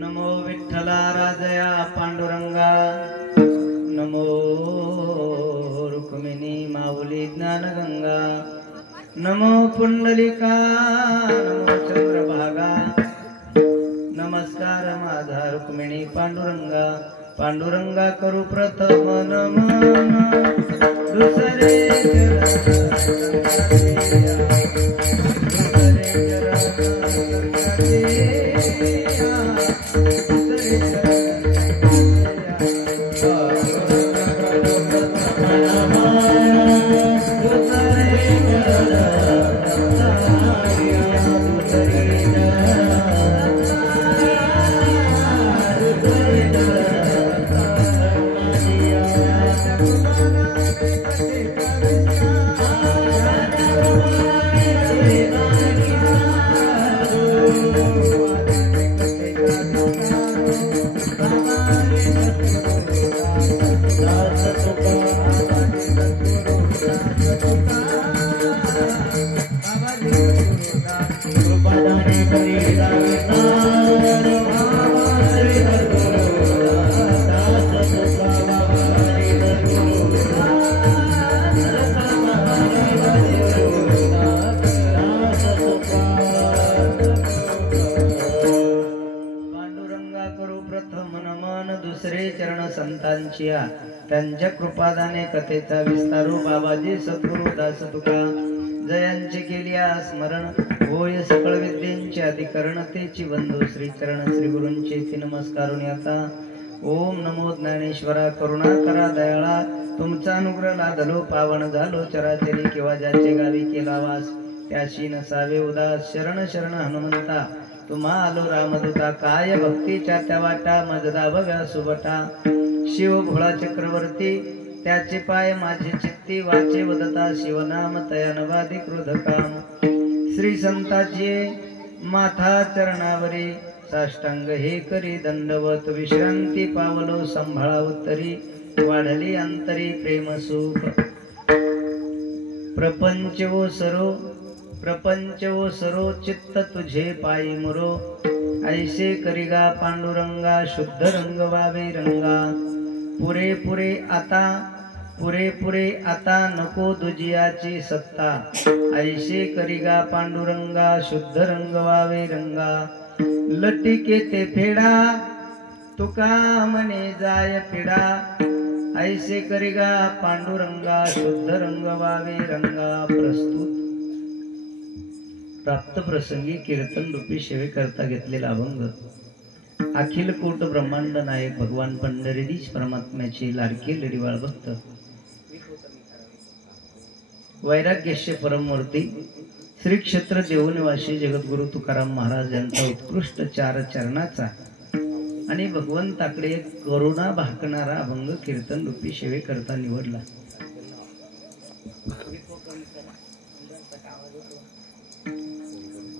नमो विठ्ठला राजया पांडुरंगा, नमो रुक्मिणी माऊली ज्ञानगंगा, नमो पुंडलिका, नमो चंद्रभागा, नमस्कार माझा रुक्मिणी पांडुरंगा, पांडुरंगा करू प्रथम नमन, दुसरे संतांचिया त्यांच्या कृपादाने कथेचा विस्तारू बाबाजी सद्गुरु दास तुका जयांचे केलिया स्मरण होय सकळ विद्येंचे अधिकरण तेची बंधू श्री चरण श्री गुरूंचे नमस्कारून आता ओम नमो ज्ञानेश्वरा करुणा करा दयाळा तुमचा अनुग्रह लादलो पावन झालो चराचरी किंवा ज्याचे गावी केला वास त्याशी नसावे उदास शरण शरण हनुमंता तुम्हा आलो रामदूता काय भक्तीच्या त्या वाटा मजदा भव्या सुबटा शिव भोळा चक्रवर्ती त्याचे पाय माझे चित्ती वाचे वदता शिवनाम तयानवादी क्रोधकाम श्री संताचे माथा चरणावरी साष्टांग हे करी दंडवत विश्रांती पावलो संभाळा उत्तरी वाढली अंतरी प्रेम सुख प्रपंच वो सरो चित्त तुझे पायी मुरो ऐसे करिगा पांडुरंगा शुद्ध रंग वावे रंगा पुरे आता नको दुजियाची सत्ता ऐसे करिगा पांडुरंगा शुद्ध रंग वावे रंगा लटिके ते फेडा तुका मने जाय पिडा ऐसे करिगा पांडुरंगा शुद्ध रंग वावे रंगा प्रस्तुत प्राप्त प्रसंगी कीर्तन रूपी सेवे करता घेतलेला अभंग अखिल कोट ब्रह्मांड नायक भगवान पंढरीदीश परमात्म्याचे लाडके लढीवाळ भक्त वैराग्यस्य परममूर्ती श्री क्षेत्र देवनिवासी जगद्गुरु तुकाराम महाराज यांचा उत्कृष्ट चार चरणाचा आणि भगवंताकडे करुणा भाकणारा अभंग कीर्तन रूपी सेवे करता निवडला।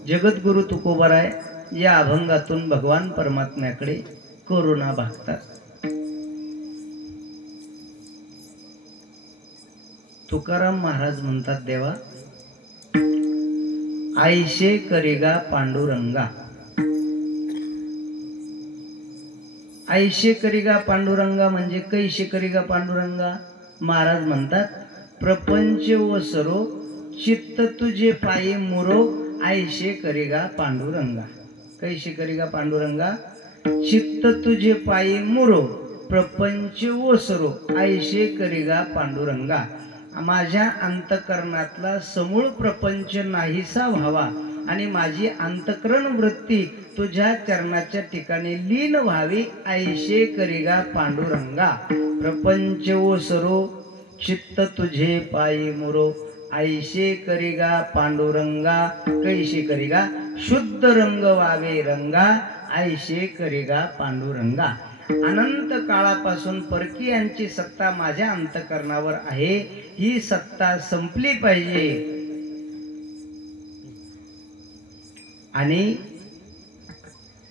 जगद्गुरु तुकोबाराय या अभंगातून भगवान परमात्म्याकडे करुणा भागतात। तुकाराम महाराज म्हणतात देवा ऐसे करिगा पांडुरंगा, ऐसे करिगा पांडुरंगा म्हणजे कैसे करिगा पांडुरंगा। महाराज म्हणतात प्रपंच व सरो चित्त तुझे पायी मुरो ऐसे करिगा पांडुरंगा। कैसे करिगा पांडुरंगा चित्त तुझे पायी मुरो प्रपंच ओसरो ऐसे करिगा पांडुरंगा। माझ्या अंतकरणातला समूळ प्रपंच नाहीसा व्हावा आणि माझी अंतकरण वृत्ती तुझ्या चरणाच्या ठिकाणी लीन व्हावी ऐसे करिगा पांडुरंगा। प्रपंच ओसरो चित्त तुझे पायी मुरो ऐसे करिगा पांडुरंगा। कैसे करिगा शुद्ध रंग वावे रंगा ऐसे करिगा पांडुरंगा। अनंत काळापासून परकीयांची सत्ता माझ्या अंतकरणावर आहे, ही सत्ता संपली पाहिजे आणि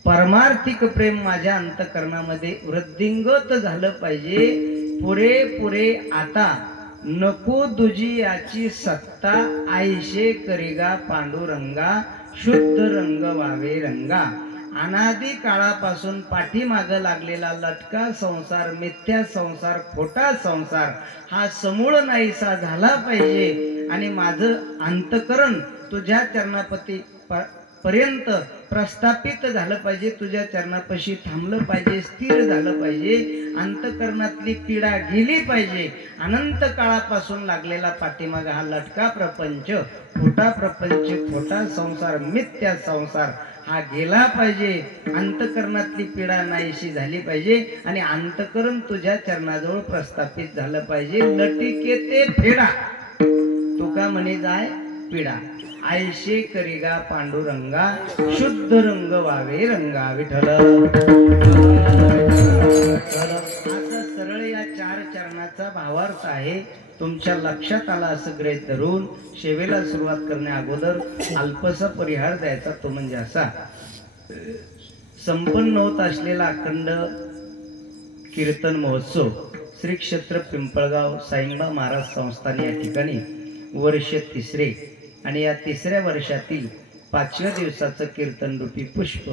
परमार्थिक प्रेम माझ्या अंतकरणामध्ये वृद्धिंगत झालं पाहिजे। पुरे आता नको दुजी याची सत्ता ऐसे करिगा पांडुरंगा शुद्ध रंग वावे रंगा। अनादी काळापासून पाठीमाग लागलेला लटका संसार, मिथ्या संसार, खोटा संसार हा समूळ नाहीसा झाला पाहिजे आणि माझं अंतकरण तुझ्या चरणापती पर्यंत प्रस्थापित झालं पाहिजे, तुझ्या चरणापाशी थांबलं पाहिजे, स्थिर झालं पाहिजे, अंतकरणातली पीडा गेली पाहिजे. अनंत काळापासून लागलेला पाठीमागा हा लटका प्रपंच, खोटा प्रपंच, खोटा संसार, मिथ्या संसार हा गेला पाहिजे. अंतकरणातली पीडा नाहीशी झाली पाहिजे आणि अंतकरण तुझ्या चरणाजवळ प्रस्थापित झालं पाहिजे. लटिके ते फेडा तुका म्हणे जाय पीडा, आयशे करिगा पांडुरंगा, शुद्ध रंग व्हावे रंगा विठ्ठल. आता सरळ या 4 चरणाचा भावार्थ आहे. तुमच्या लक्षात आला असं गृहीत धरून सेवेला सुरुवात करण्या अगोदर अल्पसा परिहार द्यायचा. तो म्हणजे असा, संपन्न होत असलेला अखंड कीर्तन महोत्सव श्री क्षेत्र पिंपळगाव साईंबा महाराज संस्थान या ठिकाणी वर्ष 3रे आणि या 3ऱ्या वर्षातील 5व्या दिवसाचं कीर्तन रूपी पुष्प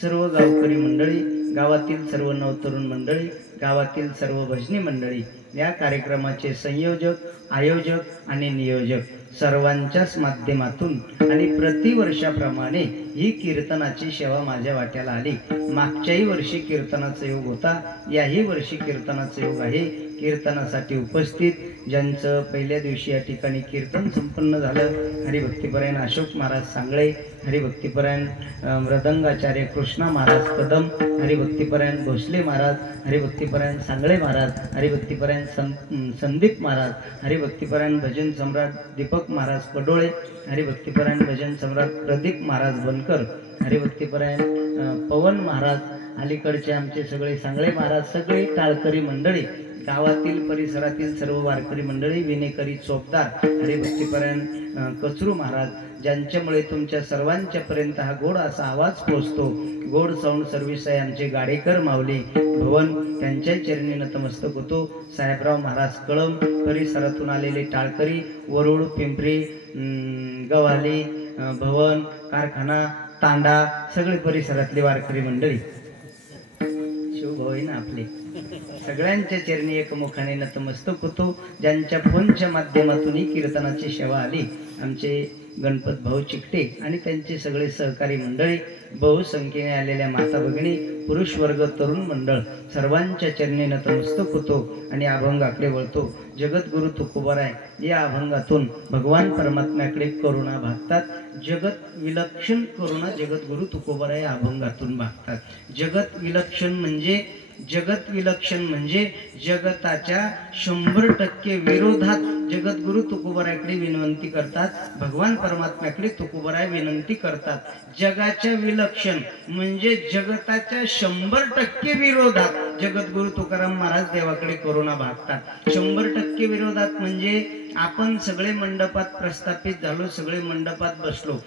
सर्व गावकरी मंडळी, गावातील सर्व नवतरुण मंडळी, गावातील सर्व भजनी मंडळी, या कार्यक्रमाचे संयोजक, आयोजक आणि नियोजक सर्वांच्याच माध्यमातून आणि प्रतिवर्षाप्रमाणे ही कीर्तनाची सेवा माझ्या वाट्याला आली. मागच्याही वर्षी कीर्तनाचा योग होता, याही वर्षी कीर्तनाचा योग आहे. कीर्तनासाठी उपस्थित ज्यांचं पहिल्या दिवशी या ठिकाणी कीर्तन संपन्न झालं, हरिभक्तीपरायण अशोक महाराज सांगळे, हरिभक्तीपरायण मृदंगाचार्य कृष्णा महाराज कदम, हरिभक्तीपरायण भोसले महाराज, हरिभक्तीपरायण सांगळे महाराज, हरिभक्तीपरायण संदीप महाराज, हरिभक्तीपरायण भजन सम्राट दीपक महाराज कडोळे, हरिभक्तीपरायण भजन सम्राट प्रदीप महाराज बनकर, हरिभक्तीपरायण पवन महाराज, अलीकडचे आमचे सगळे सांगळे महाराज, सगळे टाळकरी मंडळी, गावातील परिसरातील सर्व वारकरी मंडळी, विनेकरी चोपदार, हरिभक्तीपरायण कचरू महाराज, ज्यांच्यामुळे तुमच्या सर्वांच्या पर्यंत हा गोड असा आवाज पोहोचतो. गोड साऊंड सर्व्हिस आहे आमचे गाडेकर माऊली भवन, त्यांच्या चरणी नतमस्तक होतो. साहेबराव महाराज कळम, परिसरातून आलेले टाळकरी, वरुड, पिंपरी, गव्हाली, भवन, कारखाना, तांडा, सगळे परिसरातली वारकरी मंडळी, शिवभाऊ आहे ना आपले, सगळ्यांच्या चरणी एकमुखाने नतमस्तक होतो. ज्यांच्या फोनच्या माध्यमातून ही कीर्तनाची सेवा आली, आमचे गणपत भाऊ चिकटे आणि त्यांचे सगळे सहकारी मंडळी, बहुसंख्येने आलेल्या माता भगिनी, पुरुष वर्ग, तरुण मंडळ, सर्वांच्या चरणी नतमस्तक होतो आणि अभंगाकडे वळतो. जगद्गुरु तुकोबाराय या अभंगातून भगवान परमात्म्याकडे करुणा भागतात. जगत विलक्षण करुणा जगद्गुरु तुकोबाराय या अभंगातून भागतात. जगत विलक्षण म्हणजे जगताच्या 100% विरोधात जगद्गुरु तुकोबारायकडे विनंती करतात, भगवान परमात्म्याकडे तुकोबाराय विनंती करतात. जगाच्या विलक्षण म्हणजे जगताच्या 100% विरोधात जगद्गुरु तुकाराम महाराज देवाकडे करुणा भागतात. 100% विरोधात म्हणजे आपण सगळे मंडपात प्रस्थापित झालो, सगळे मंडपात बसलो,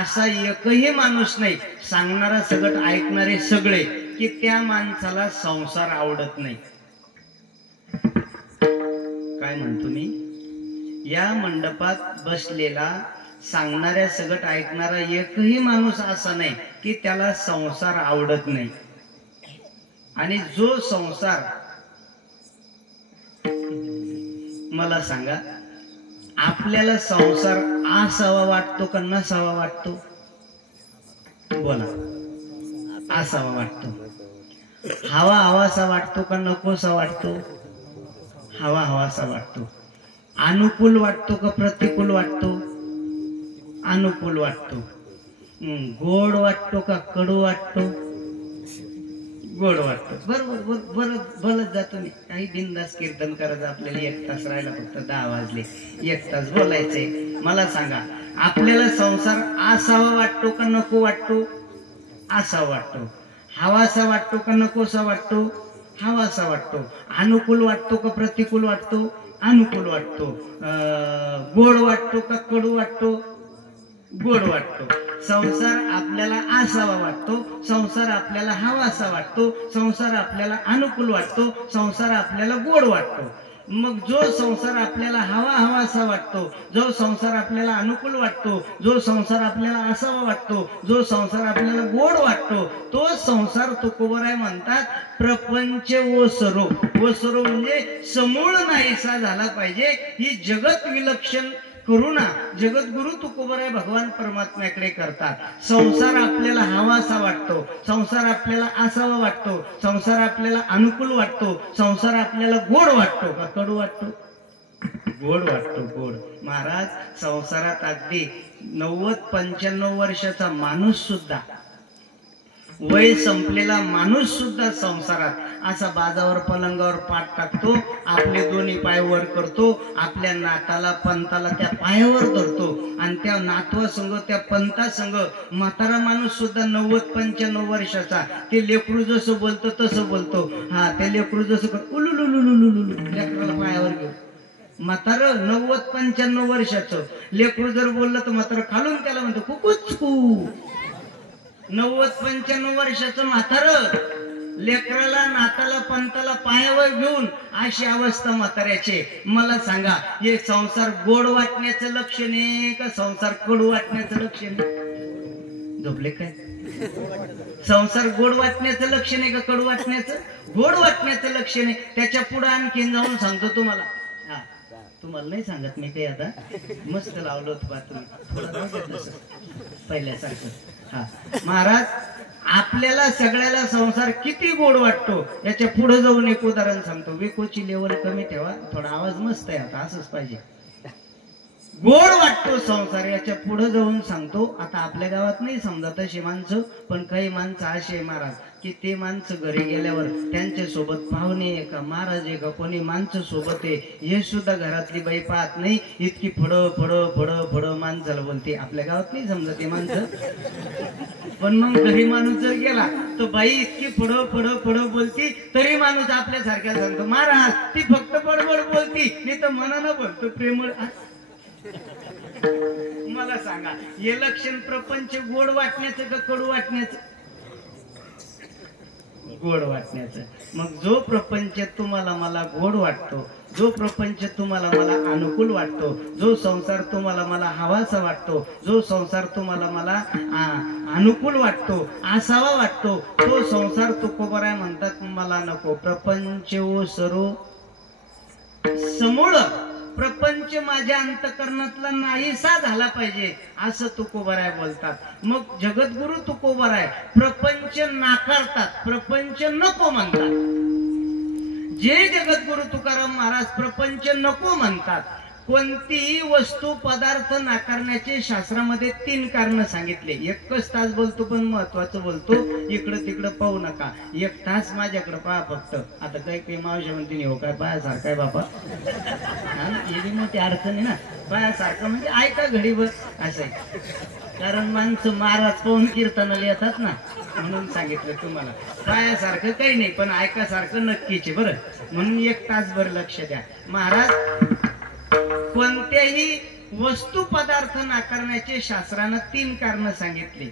असा एकही माणूस नाही, सांगणारा सगळं ऐकणारे सगळे, की त्या माणसाला संसार आवडत नाही. काय म्हणतो मी? या मंडपात बसलेला सांगणाऱ्या सगळं ऐकणारा एकही माणूस असा नाही की त्याला संसार आवडत नाही. आणि जो संसार, मला सांगा, आपल्याला संसार असावा वाटतो का नसावा वाटतो? बोला. असावा वाटतो. हवा हवासा वाटतो का नकोसा वाटतो? हवा हवासा वाटतो. अनुकूल वाटतो का प्रतिकूल वाटतो? अनुकूल वाटतो. गोड वाटतो का कडू वाटतो? गोड वाटतो. बरोबर बोलत जातो मी. काही बिनधास्त कीर्तन करायचं, आपल्याला 1 तास राहिला, फक्त 10 वाजले, 1 तास बोलायचंय. मला सांगा, आपल्याला संसार असावा वाटतो का नको वाटतो? असा वाटतो. हवासा वाटतो का नकोसा वाटतो? हवासा वाटतो. अनुकूल वाटतो का प्रतिकूल वाटतो? अनुकूल वाटतो. गोड वाटतो का कडू वाटतो? गोड वाटतो. संसार आपल्याला असावा वाटतो, संसार आपल्याला हवासा वाटतो, संसार आपल्याला अनुकूल वाटतो, संसार आपल्याला गोड वाटतो. मग जो संसार आपल्याला हवा हवासा वाटतो, जो संसार आपल्याला अनुकूल वाटतो, जो संसार आपल्याला असावा वाटतो, जो संसार आपल्याला गोड वाटतो, तो संसार तुकोबराय म्हणतात प्रपंच ओसरो. ओसरो म्हणजे समूळ नाहीसा झाला पाहिजे. ही जगत विलक्षण करुणा जगद्गुरु तुकोबराय भगवान परमात्म्याकडे करतात. संसार आपल्याला हवासा वाटतो, संसार आपल्याला असावा वाटतो, संसार आपल्याला अनुकूल वाटतो, संसार आपल्याला गोड वाटतो का कडू वाटतो? गोड वाटतो, गोड. महाराज संसारात अगदी 90-95 वर्षाचा माणूस सुद्धा, वय संपलेला माणूस सुद्धा संसारात असा बाजावर पलंगावर पाठ टाकतो, आपले दोन्ही पाय वर करतो, आपल्या नाताला पंताला त्या पायावर धरतो आणि त्या नातवा संघ त्या पंता संघ म्हातारा माणूस सुद्धा 90-95 वर्षाचा ते लेकरू जसं बोलतो तसं बोलतो. हा ते लेकरू जसं उलुलुलुलुलुलु लेकराला पायावर घेऊ. म्हातार 90-95 वर्षाचं लेकरू जर बोललं तर म्हातार खालून त्याला म्हणतो कुकुचकू. 90-95 वर्षाचं म्हातार लेकराला नाताला पंताला पायावर घेऊन अशी अवस्था म्हाताऱ्याची. मला सांगा हे संसार गोड वाटण्याचं लक्षण आहे का संसार कडू वाटण्याचं लक्षण आहे? झोपले काय? संसार गोड वाटण्याचं लक्षण आहे का कडू वाटण्याचं? गोड वाटण्याचं लक्षण आहे. त्याच्या पुढे आणखीन जाऊन सांगतो तुम्हाला. हा तुम्हाला नाही सांगत मी काही, आता मस्त लावलं होतं बा तुम्ही पहिल्यासारखं. हा महाराज आपल्याला सगळ्याला संसार किती गोड वाटतो याच्या पुढे जाऊन एक उदाहरण सांगतो. विकोची लेवल कमी ठेवा, थोडा आवाज मस्त आहे आता, असंच पाहिजे. गोड वाटतो संसार याच्या पुढे जाऊन सांगतो. आता आपल्या गावात नाही समजा तशी माणसं, पण काही माणसं असे महाराज की ते माणसं घरी गेल्यावर त्यांच्या सोबत पाहुणे आहे का महाराज आहे का कोणी माणसं सोबत आहे हे सुद्धा घरातली बाई पाहत नाही. इतकी फड फड फड फड माणसाला बोलते. आपल्या गावात नाही समजा ते माणसं, पण मग घरी माणूस जर गेला तर बाई इतकी फड फड फड बोलती तरी माणूस आपल्यासारख्या सांगतो महाराज ती फक्त बडबड बोलती, नाही तर मनानं बोलतो प्रेमळ. मला सांगा हे लक्षण प्रपंच गोड वाटण्याचं का कडू वाटण्याचं? गोड वाटण्याचं. मग जो प्रपंच तुम्हाला मला गोड वाटतो, जो प्रपंच तुम्हाला मला अनुकूल वाटतो, जो संसार तुम्हाला मला हवासा वाटतो, जो संसार तुम्हाला मला अनुकूल वाटतो असावा वाटतो, तो संसार तुकोबराय म्हणतात मला नको. प्रपंच ओसरो समूळ प्रपंच माझ्या अंतकरणातला नाहीसा झाला पाहिजे असं तुकोबराय बोलतात. मग जगद्गुरु तुकोबराय प्रपंच नाकारतात, प्रपंच नको म्हणतात. जे जगद्गुरु तुकाराम महाराज प्रपंच नको म्हणतात. कोणतीही वस्तू पदार्थ नाकारण्याचे शास्त्रामध्ये 3 कारण सांगितले. एकच तास बोलतो पण महत्वाचं बोलतो, इकडं तिकडं पाहू नका. 1 तास माझ्याकडे पहा फक्त. आता काही काही मावशी म्हणते हो काय पायासारखं आहे बापा, ही मोठी अडचण आहे ना. पायासारखं म्हणजे ऐका घडीभर असं आहे, कारण माणसं महाराज पाहून कीर्तनाला येतात ना, म्हणून सांगितलं तुम्हाला. पायासारखं काही नाही पण ऐकासारखं नक्कीच बरं, म्हणून 1 तासभर लक्ष द्या. महाराज कोणत्याही वस्तू पदार्थ नाकारण्याचे शास्त्रानं 3 कारण सांगितले.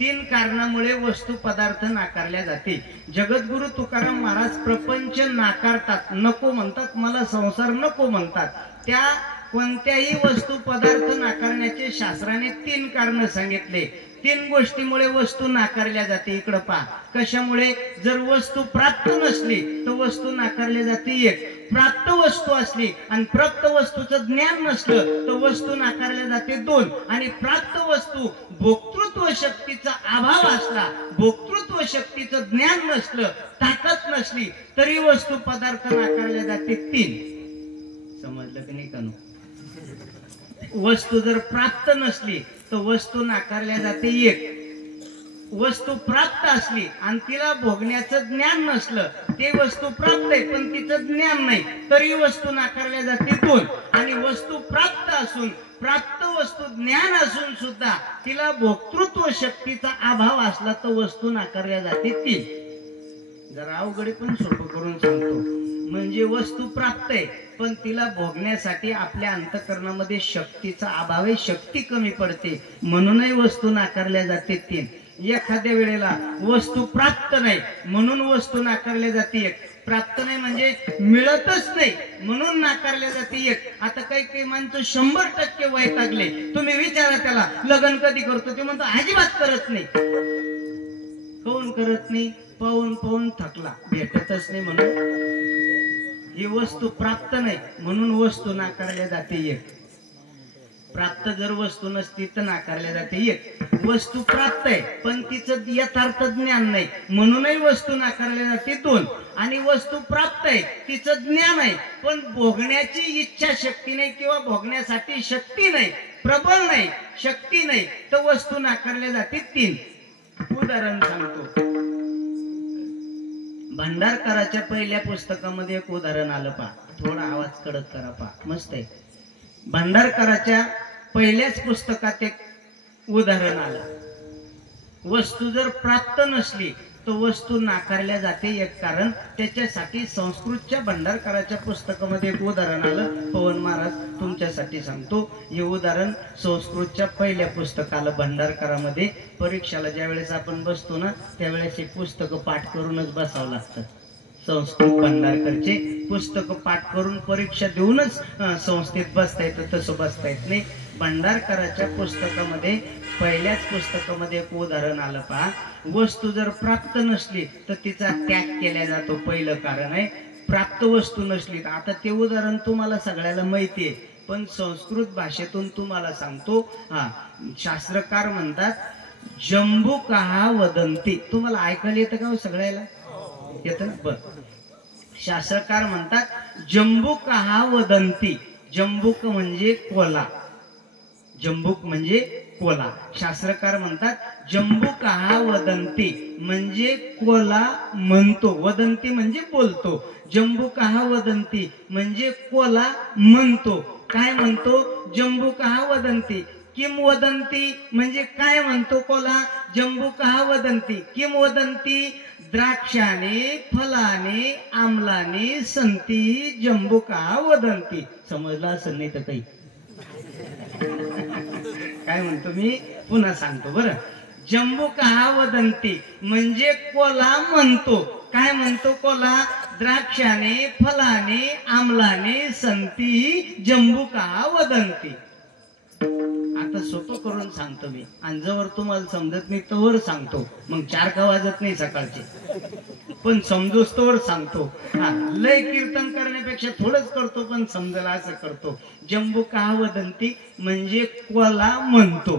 3 कारणामुळे वस्तू पदार्थ नाकारल्या जाते. जगद्गुरु तुकाराम महाराज प्रपंच नाकारतात, नको म्हणतात, मला संसार नको म्हणतात. त्या कोणत्याही वस्तू पदार्थ नाकारण्याचे शास्त्राने 3 कारण सांगितले. 3 गोष्टीमुळे वस्तू नाकारल्या जाते. इकडं पहा कशामुळे. जर वस्तू प्राप्त नसली तर वस्तू नाकारल्या जाते 1. प्राप्त वस्तू असली आणि प्राप्त वस्तूचं ज्ञान नसलं तर वस्तू नाकारल्या जाते 2. आणि प्राप्त वस्तू भोक्तृत्व शक्तीचा अभाव असला, भोक्तृत्व शक्तीचं ज्ञान नसलं, ताकद नसली तरी वस्तू पदार्थ नाकारल्या जाते 3. समजलं की नाही कानू? वस्तू जर प्राप्त नसली तर वस्तू नाकारल्या जाते 1. वस्तू प्राप्त असली आणि तिला भोगण्याचं ज्ञान नसलं, ते वस्तू प्राप्त आहे पण तिचं ज्ञान नाही तरी वस्तू नाकारल्या जाते 2. आणि वस्तू प्राप्त असून प्राप्त वस्तू ज्ञान असून सुद्धा तिला भोक्तृत्व शक्तीचा अभाव असला तर वस्तू नाकारल्या जाते 3. जरा अवघड पण सोपं करून सांगतो. म्हणजे वस्तू प्राप्त आहे पण तिला भोगण्यासाठी आपल्या अंतःकरणामध्ये शक्तीचा अभाव आहे, शक्ती कमी पडते, म्हणूनही वस्तू नाकारल्या जाते 3. एखाद्या वेळेला वस्तू प्राप्त नाही म्हणून वस्तू नाकारल्या जाते 1. प्राप्त नाही म्हणजे मिळतच नाही म्हणून नाकारले जाते एक. आता काही काही माणसं 100% वैतागले, तुम्ही विचारा त्याला लग्न कधी करतो, ते म्हणतो अजिबात करत नाही. कोण करत नाही? पाहून पाहून थकला, भेटतच नाही म्हणून. ही वस्तू प्राप्त नाही म्हणून वस्तू नाकारल्या जाते एक. प्राप्त जर वस्तू नसती तर नाकारल्या जाते एक. वस्तू प्राप्त आहे पण तिचं यथार्थ ज्ञान नाही म्हणूनही वस्तू नाकारल्या जाते दोन. आणि वस्तू प्राप्त आहे तिचं ज्ञान आहे पण भोगण्याची इच्छा शक्ती नाही किंवा भोगण्यासाठी शक्ती नाही, प्रबळ नाही, शक्ती नाही, तर वस्तू नाकारल्या जाते तीन. उदाहरण सांगतो. भांडारकराच्या पहिल्या पुस्तकामध्ये एक उदाहरण आलं पहा. थोडा आवाज कडक करा पहा, मस्त आहे. भांडारकराच्या पहिल्याच पुस्तकात एक उदाहरण आलं. वस्तू जर प्राप्त नसली तर वस्तू नाकारल्या जाते एक कारण. त्याच्यासाठी संस्कृतच्या भांडारकराच्या पुस्तकामध्ये एक उदाहरण आलं. पवन महाराज तुमच्यासाठी सांगतो. हे उदाहरण संस्कृतच्या पहिल्या पुस्तकाला भांडारकरामध्ये. परीक्षेला ज्या वेळेस आपण बसतो ना त्यावेळेस हे पुस्तक पाठ करूनच बसावं लागतं. संस्कृत भांडारकरचे पुस्तक पाठ करून परीक्षा देऊनच संस्थेत बसता येतं, तसं बसता येत नाही. भांडारकराच्या पुस्तकामध्ये पहिल्याच पुस्तकामध्ये एक उदाहरण आलं पहा. वस्तू जर प्राप्त नसली तर तिचा त्याग केला जातो, पहिलं कारण आहे. प्राप्त वस्तू नसली, आता ते उदाहरण तुम्हाला सगळ्याला माहिती आहे पण संस्कृत भाषेतून तुम्हाला सांगतो. शास्त्रकार म्हणतात जंबुकहा वदंती. तुम्हाला ऐकायला येतं का सगळ्याला? येतं ना? बर. शास्त्रकार म्हणतात जंबुकहा वदंती. जंबुक म्हणजे कोला, जंबुक म्हणजे कोला. शास्त्रकार म्हणतात जंबुकहा वदंती म्हणजे कोला म्हणतो. वदंती म्हणजे बोलतो. जंबुकहा वदंती म्हणजे कोला म्हणतो. काय म्हणतो? जंबुकहा वदंती. किम वदंती म्हणजे काय म्हणतो कोला? जंबुकहा वदंती. किम वदंती? द्राक्षाने फलाने आम्लाने संती जंबुकहा वदंती. समजला असेल नाही तर काही. काय म्हणतो मी? पुन्हा सांगतो बरं. जंबुकहा वदंती म्हणजे कोला म्हणतो. काय म्हणतो कोला? द्राक्षाने फलाने आम्लाने संती जंबुकहा वदंती. आता सोपं करून सांगतो मी, आणि जवळ तुम्हाला समजत नाही तोवर सांगतो. मग 4 का वाजत नाही सकाळचे, पण समजोस तोवर सांगतो. लय कीर्तन करण्यापेक्षा थोडंच करतो पण समजला असं करतो. जंबुकहा वदंती म्हणजे कोला म्हणतो.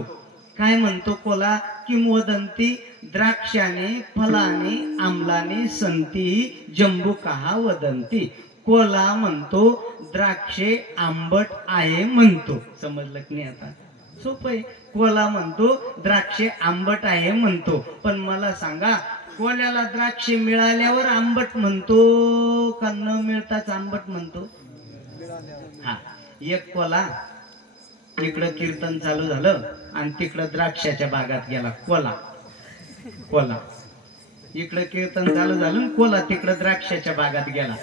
काय म्हणतो कोला? किम वदंती द्राक्षाने फलाने आम्लाने संती जंबुकहा वदंती. कोला म्हणतो द्राक्षे आंबट आहे म्हणतो. समजलं की नाही? आता सोपं आहे. कोला म्हणतो द्राक्षे आंबट आहे म्हणतो. पण मला सांगा कोल्याला द्राक्षे मिळाल्यावर आंबट म्हणतो का न मिळताच आंबट म्हणतो? एक कोला इकडं कीर्तन चालू झालं आणि तिकडं द्राक्षाच्या बागात गेला. कोला इकडं कीर्तन चालू झालं, कोला तिकडं द्राक्षाच्या बागात गेला.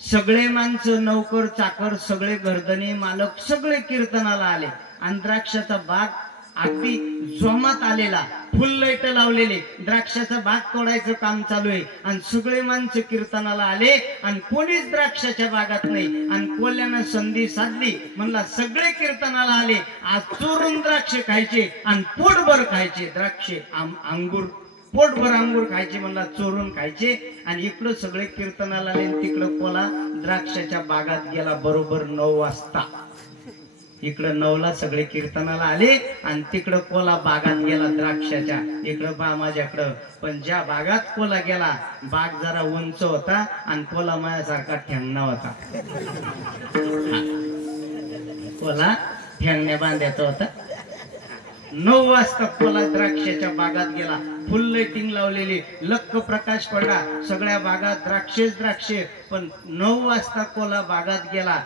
सगळे माणसं नौकर चाकर सगळे गर्दनी मालक सगळे कीर्तनाला आले आणि द्राक्षाचा बाग अगदी जोमात आलेला, फुल लाईट लावलेले, द्राक्षाचा बाग तोडायचं काम चालू आहे आणि सगळे माणसं कीर्तनाला आले आणि कोणीच द्राक्षाच्या बागात नाही. आणि कोल्यानं संधी साधली, म्हणला सगळे कीर्तनाला आले, आज चोरून द्राक्षे खायचे आणि पोटभर खायचे. द्राक्षे अंगूर पोटभर अंगूर खायचे, म्हणला चोरून खायचे. आणि इकडं सगळे कीर्तनाला आले, तिकडं कोला द्राक्षाच्या बागात गेला बरोबर 9 वाजता. इकडं 9ला सगळे कीर्तनाला आले आणि तिकडं कोला बागात गेला द्राक्षाच्या. इकडं बा माझ्याकडं. पण ज्या बागात कोला गेला बाग जरा उंच होता आणि कोला माझ्यासारखा ठेंगणा होता. कोला ठेंगण्या बांधायचा होता. 9 वाजता कोला द्राक्षाच्या बागात गेला. फुल लाइटिंग लावलेली, लक्क प्रकाश पडला, सगळ्या बागात द्राक्षेच द्राक्षे. पण 9 वाजता कोला बागात गेला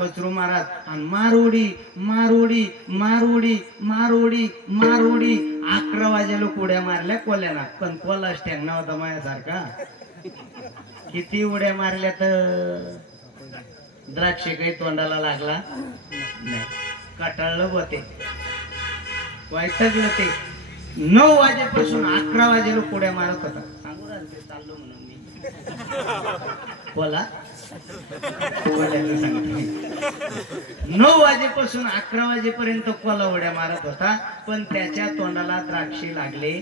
कचरू महाराज आणि मारोडी मारोडी मारोडी मारोडी मारोडी 11 वाजेला उड्या मारल्या कोल्याला. पण कोला ठेंगणा होता माझ्यासारखा. किती उड्या मारल्या तर द्राक्षे काही तोंडाला लागला नाही. कटाळलं होते, वैतागलं ते. 9 वाजेपासून 11 वाजेला उड्या मारत होता. सांगू राहिले चाललो म्हणून मी. कोला कोल्याचं सांगते 9 वाजेपासून 11 वाजेपर्यंत कोला उड्या मारत होता, पण त्याच्या तोंडाला द्राक्षे लागले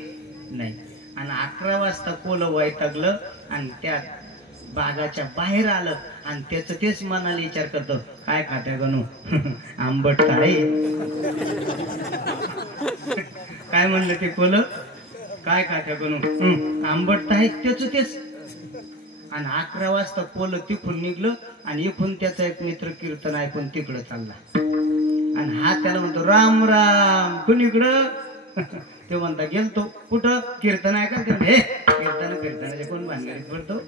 नाही. आणि 11 वाजता कोलं वैतागलं आणि त्या बागाच्या बाहेर आलं आणि त्याच तेच मनाला विचार करतो, काय खाते गणू? आंबट आहे. काय म्हणलं ते कोलं? काय खाते गणू? आंबट आहे. त्याच तेच. आणि 11 वाजता कोलं तिकून निघलं आणि इकून त्याचा एक मित्र कीर्तन ऐकून तिकडं चालला. आणि हा त्याला म्हणतो, राम राम. कुणीकडं? ते म्हणता, गेलतो. कुठं? कीर्तन ऐका. ते हे कीर्तनाचे कोण भानगडीत पडतो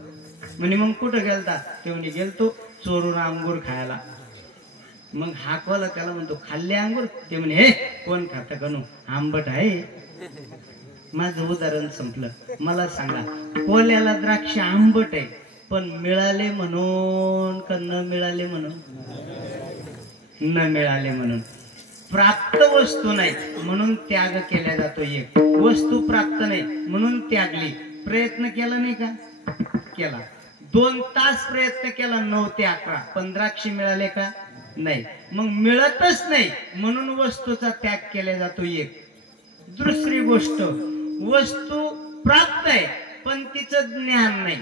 म्हणे. मग कुठं गेलता? ते म्हणे, गेलतो चोरून अंगूर खायला. मग हा कोला त्याला म्हणतो, खाल्ले अंगूर? ते म्हणे, हे कोण खात गणू? आंबट आहे. माझं उदाहरण संपलं. मला सांगा, कोल्याला द्राक्ष आंबट आहे, पण मिळाले म्हणून का न मिळाले म्हणून? न मिळाले म्हणून. प्राप्त वस्तू नाही म्हणून त्याग केला जातो. एक वस्तू प्राप्त नाही म्हणून त्यागली. प्रयत्न केला नाही का? केला. 2 तास प्रयत्न केला 9 ते 11, पण द्राक्ष मिळाले का? नाही. मग मिळतच नाही म्हणून वस्तूचा त्याग केला जातो. एक. दुसरी गोष्ट, वस्तू प्राप्त आहे पण तिचं ज्ञान नाही.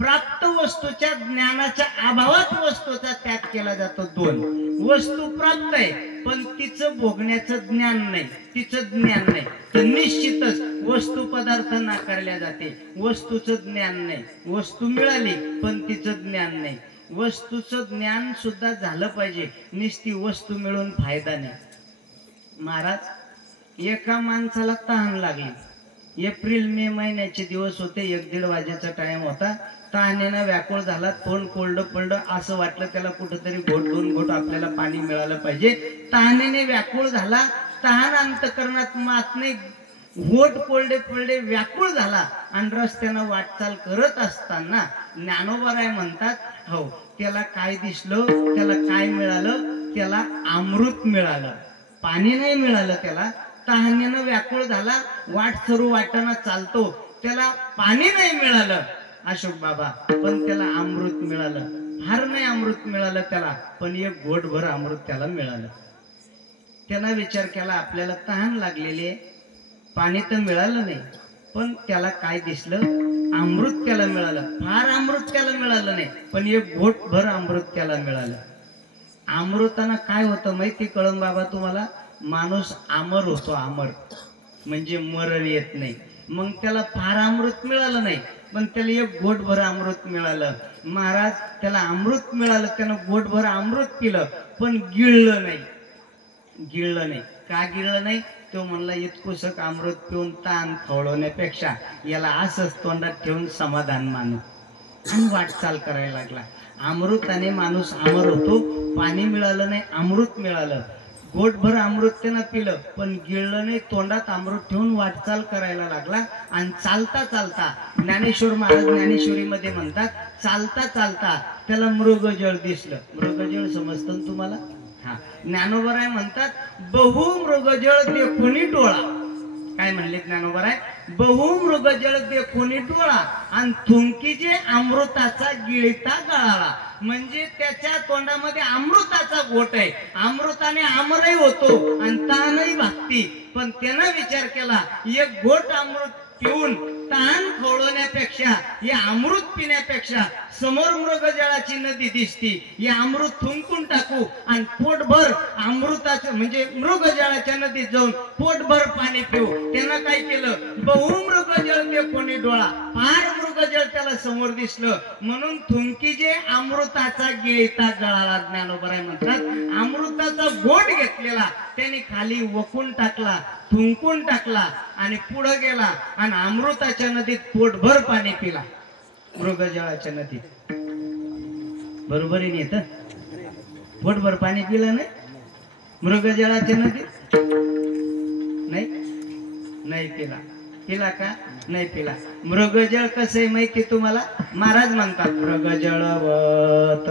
प्राप्त वस्तूच्या ज्ञानाच्या अभावात वस्तूचा त्याग केला जातो. 2. वस्तू प्राप्त आहे पण तिचं भोगण्याचं ज्ञान नाही, तिचं ज्ञान नाही, तर निश्चितच वस्तू पदार्थ नाकारल्या जाते. वस्तूचं ज्ञान नाही. वस्तू मिळाली पण तिचं ज्ञान नाही. वस्तूचं ज्ञान सुद्धा झालं पाहिजे. नुसती वस्तू मिळून फायदा नाही. महाराज, एका माणसाला तहान लागली. एप्रिल मे महिन्याचे दिवस होते. 1-1:30 वाजेचा टाइम होता. तहानेनं व्याकुळ झाला. तोंड कोरडं पडलं. असं वाटलं त्याला कुठंतरी घोट 2 घोट आपल्याला पाणी मिळालं पाहिजे. तहानेने व्याकुळ झाला. तहान अंतकरणात मात नाही. घोट कोरडे पडले, व्याकुळ झाला. आणि रस्त्यानं वाटचाल करत असताना ज्ञानोबाराय म्हणतात, हो, त्याला काय दिसलं? त्याला काय मिळालं? त्याला अमृत मिळालं. पाणी नाही मिळालं त्याला. तहानेनं व्याकुळ झाला. वाट सरू वाटाना चालतो. त्याला पाणी नाही मिळालं अशोक बाबा, पण त्याला अमृत मिळालं. फार नाही अमृत मिळालं त्याला, पण 1 घोटभर अमृत त्याला मिळालं. त्यानं विचार केला, आपल्याला तहान लागलेली आहे, पाणी तर मिळालं नाही, पण त्याला काय दिसलं? अमृत त्याला मिळालं. फार अमृत त्याला मिळालं नाही, पण 1 घोटभर अमृत त्याला मिळालं. अमृतानं काय होतं माहिती कळण बाबा तुम्हाला? माणूस अमर होतो. अमर म्हणजे मरण येत नाही. मग त्याला फार अमृत मिळालं नाही, पण त्याला 1 घोटभर अमृत मिळालं. महाराज, त्याला अमृत मिळालं. त्यानं घोटभर अमृत पिलं, पण गिळलं नाही. गिळलं नाही. का गिळलं नाही? तो म्हणला, इतकुसक अमृत पिऊन ताण खवळवण्यापेक्षा याला असंच तोंडात ठेवून समाधान मानू. आणि वाटचाल करायला लागला. अमृताने माणूस अमर होतो. पाणी मिळालं नाही, अमृत मिळालं. घोटभर अमृत त्यानं पिलं, पण गिळलं नाही. तोंडात अमृत ठेवून वाटचाल करायला लागला. आणि चालता चालता, ज्ञानेश्वर महाराज ज्ञानेश्वरीमध्ये म्हणतात, चालता चालता त्याला मृगजळ दिसलं. मृगजळ समजतं तुम्हाला? हा. ज्ञानोबराय म्हणतात, बहु मृगजळ देखुनी डोळा. काय म्हणले ज्ञानोबराय? बहु मृगजळ देखुनी डोळा आणि थुंकीचे अमृताचा गिळता गळाला. म्हणजे त्याच्या तोंडामध्ये अमृताचा घोट आहे. अमृताने अमरही होतो आणि तहानही भागती. पण त्यानं विचार केला, 1 घोट अमृत पिऊन तहान खवळवण्यापेक्षा, हे अमृत पिण्यापेक्षा समोर मृगजळाची नदी दिसती, हे अमृत थुंकून टाकू आणि पोटभर अमृताचं म्हणजे मृगजळाच्या नदीत जाऊन पोटभर पाणी पिऊ. त्यानं काय केलं? बहु मृगजळ ते कोणी डोळा. फार मृगजळ त्याला समोर दिसलं, म्हणून थुंकी जे अमृताचा गिळता गळाला. ज्ञानोबराय म्हणतात, अमृताचा घोट घेतलेला त्याने खाली वकून टाकला, थुंकून टाकला आणि पुढे गेला आणि अमृताच्या नदीत पोटभर पाणी पिला. मृगजळाच्या नदीत. बरोबर आहे नेत? पोटभर पाणी पिलं नाही मृगजळाच्या नदीत? नाही, नाही पिला. पिला का? नाही पिला. मृगजळ कसं आहे माहिती तुम्हाला? महाराज म्हणतात, मृगजळवत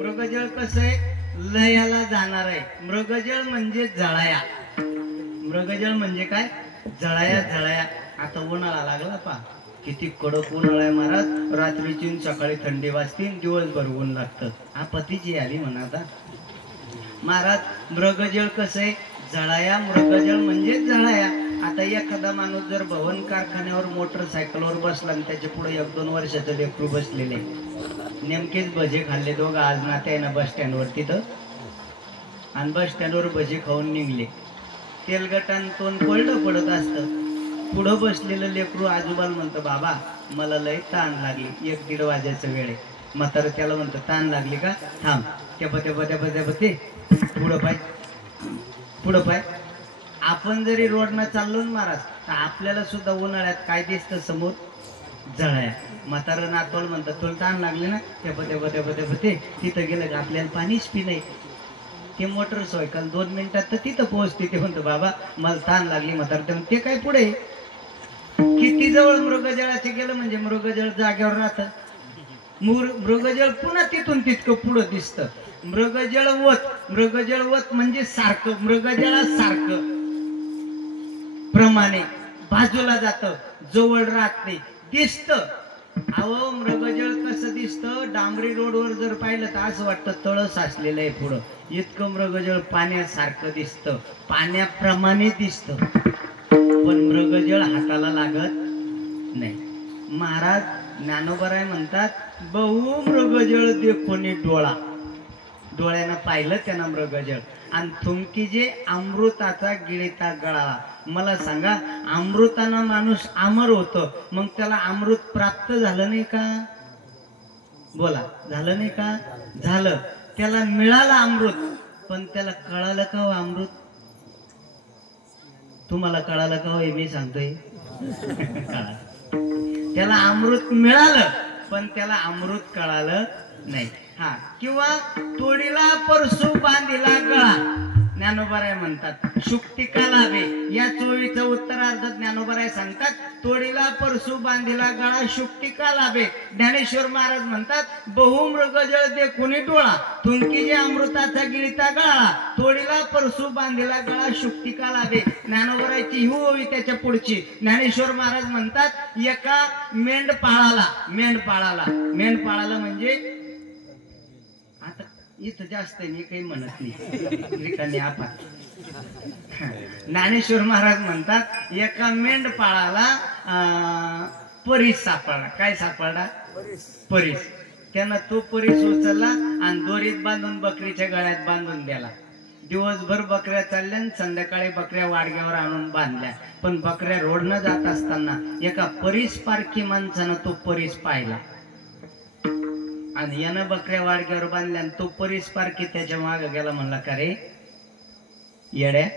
मृगजळ कसं आहे, लयाला जाणार आहे. मृगजळ म्हणजे जळाया. मृगजळ म्हणजे काय, जळाया जळाया. आता उन्हाळा लागला पा, किती कडक उन्हाळा आहे महाराज. रात्रीची सकाळी थंडी वाजते, दिवसभर ऊन लागतं. हा पतीची आली म्हणा. आता महाराज मृगजळ कसं आहे, जळाया. मृगजळ म्हणजे जळाया. आता एखादा माणूस जर भवन कारखान्यावर मोटरसायकलवर बसला आणि त्याच्या पुढे 1-2 वर्षाचं लेकरू बसलेले, नेमकेच भजे खाल्ले दोघं आज नाते आहे ना बस स्टँडवर तिथं, आणि बस स्टँडवर भजे खाऊन निघले. तेलगटान तोंड पडलं पडत असतं. पुढं बसलेलं लेकरू आजोबाला म्हणतं, बाबा मला लय ताण लागली, 1-1:30 वाजायचं वेळ आहे. म्हातारं त्याला म्हणतं, ताण लागली का, थांब. ते पुढं पाय, पुढं पाय. आपण जरी रोडनं चाललो ना महाराज, तर आपल्याला सुद्धा उन्हाळ्यात काय दिसतं समोर, जळाया. म्हातारं नातवल म्हणतात, तुला ताण लागले ना, ते तिथं गेलं का आपल्याला पाणीच पिणं. ते मोटरसायकल 2 मिनिटात तर तिथं पोहोचते. ते म्हणतो, बाबा मला ताण लागली. म्हातारं ते काय पुढे, किती जवळ मृगजळाचे गेलं म्हणजे मृगजळ जागेवर राहतं. मृगजळ पुन्हा तिथून तितकं पुढं दिसतं. मृगजळवत म्हणजे सारखं, मृगजळासारखं प्रमाणे बाजूला जातं, जवळ राहत नाही, दिसतं. अहो मृगजळ कसं दिसतं, डांबरी रोडवर जर पाहिलं तर असं वाटतं तळ साचलेलं आहे पुढं. इतकं मृगजळ पाण्यासारखं दिसतं, पाण्याप्रमाणे दिसतं. पण मृगजळ हाताला लागत नाही. महाराज ज्ञानोबराय म्हणतात, बहु मृगजळ देखोनी डोळा. डोळ्यानं पाहिलं त्यांना मृगजळ. आणि थुंकी जे अमृताचा गिळीता गळाला. मला सांगा, अमृतानं माणूस अमर होतं, मग त्याला अमृत प्राप्त झालं नाही का, बोला, झालं नाही का, झालं. त्याला मिळालं अमृत, पण त्याला कळालं का हो अमृत, तुम्हाला कळालं का हो, मी सांगतोय त्याला अमृत मिळालं, पण त्याला अमृत कळालं नाही. हा, किंवा तोडीला परसू बांधिला गळा. ज्ञानोबराय म्हणतात, शुक्तिका लाभे. या चोळीचं उत्तरार्ध ज्ञानोबराय सांगतात, तोडीला परसू बांधिला गळा शुक्तिका लाभे. ज्ञानेश्वर महाराज म्हणतात, बहुमृगजळ देखुनी डोळा, थुंकी जे अमृताचा गिळीता गळा, तोडीला परसू बांधिला गळा शुक्तिका लाभे. ज्ञानोबरायची ही ओवी त्याच्या पुढची. ज्ञानेश्वर महाराज म्हणतात, एका मेंढपाळाला म्हणजे आता इथं जास्त मी काही म्हणत नाही, आपण ज्ञानेश्वर महाराज म्हणतात, एका मेंढपाळाला परीस सापडला. काय सापडला, परीस. त्यानं तो परीस उचलला आणि दोरीत बांधून बकरीच्या गळ्यात बांधून दिला. दिवसभर बकऱ्या चालल्या आणि संध्याकाळी बकऱ्या वाडग्यावर आणून बांधल्या. पण बकऱ्या रोडनं जात असताना एका परीस पारखी माणसानं तो परीस पाहिला आणि यानं बकऱ्या वाडग्यावर बांधल्या. तो परीस पारखी त्याच्या मागे गेला. म्हणला, का रे येड्या,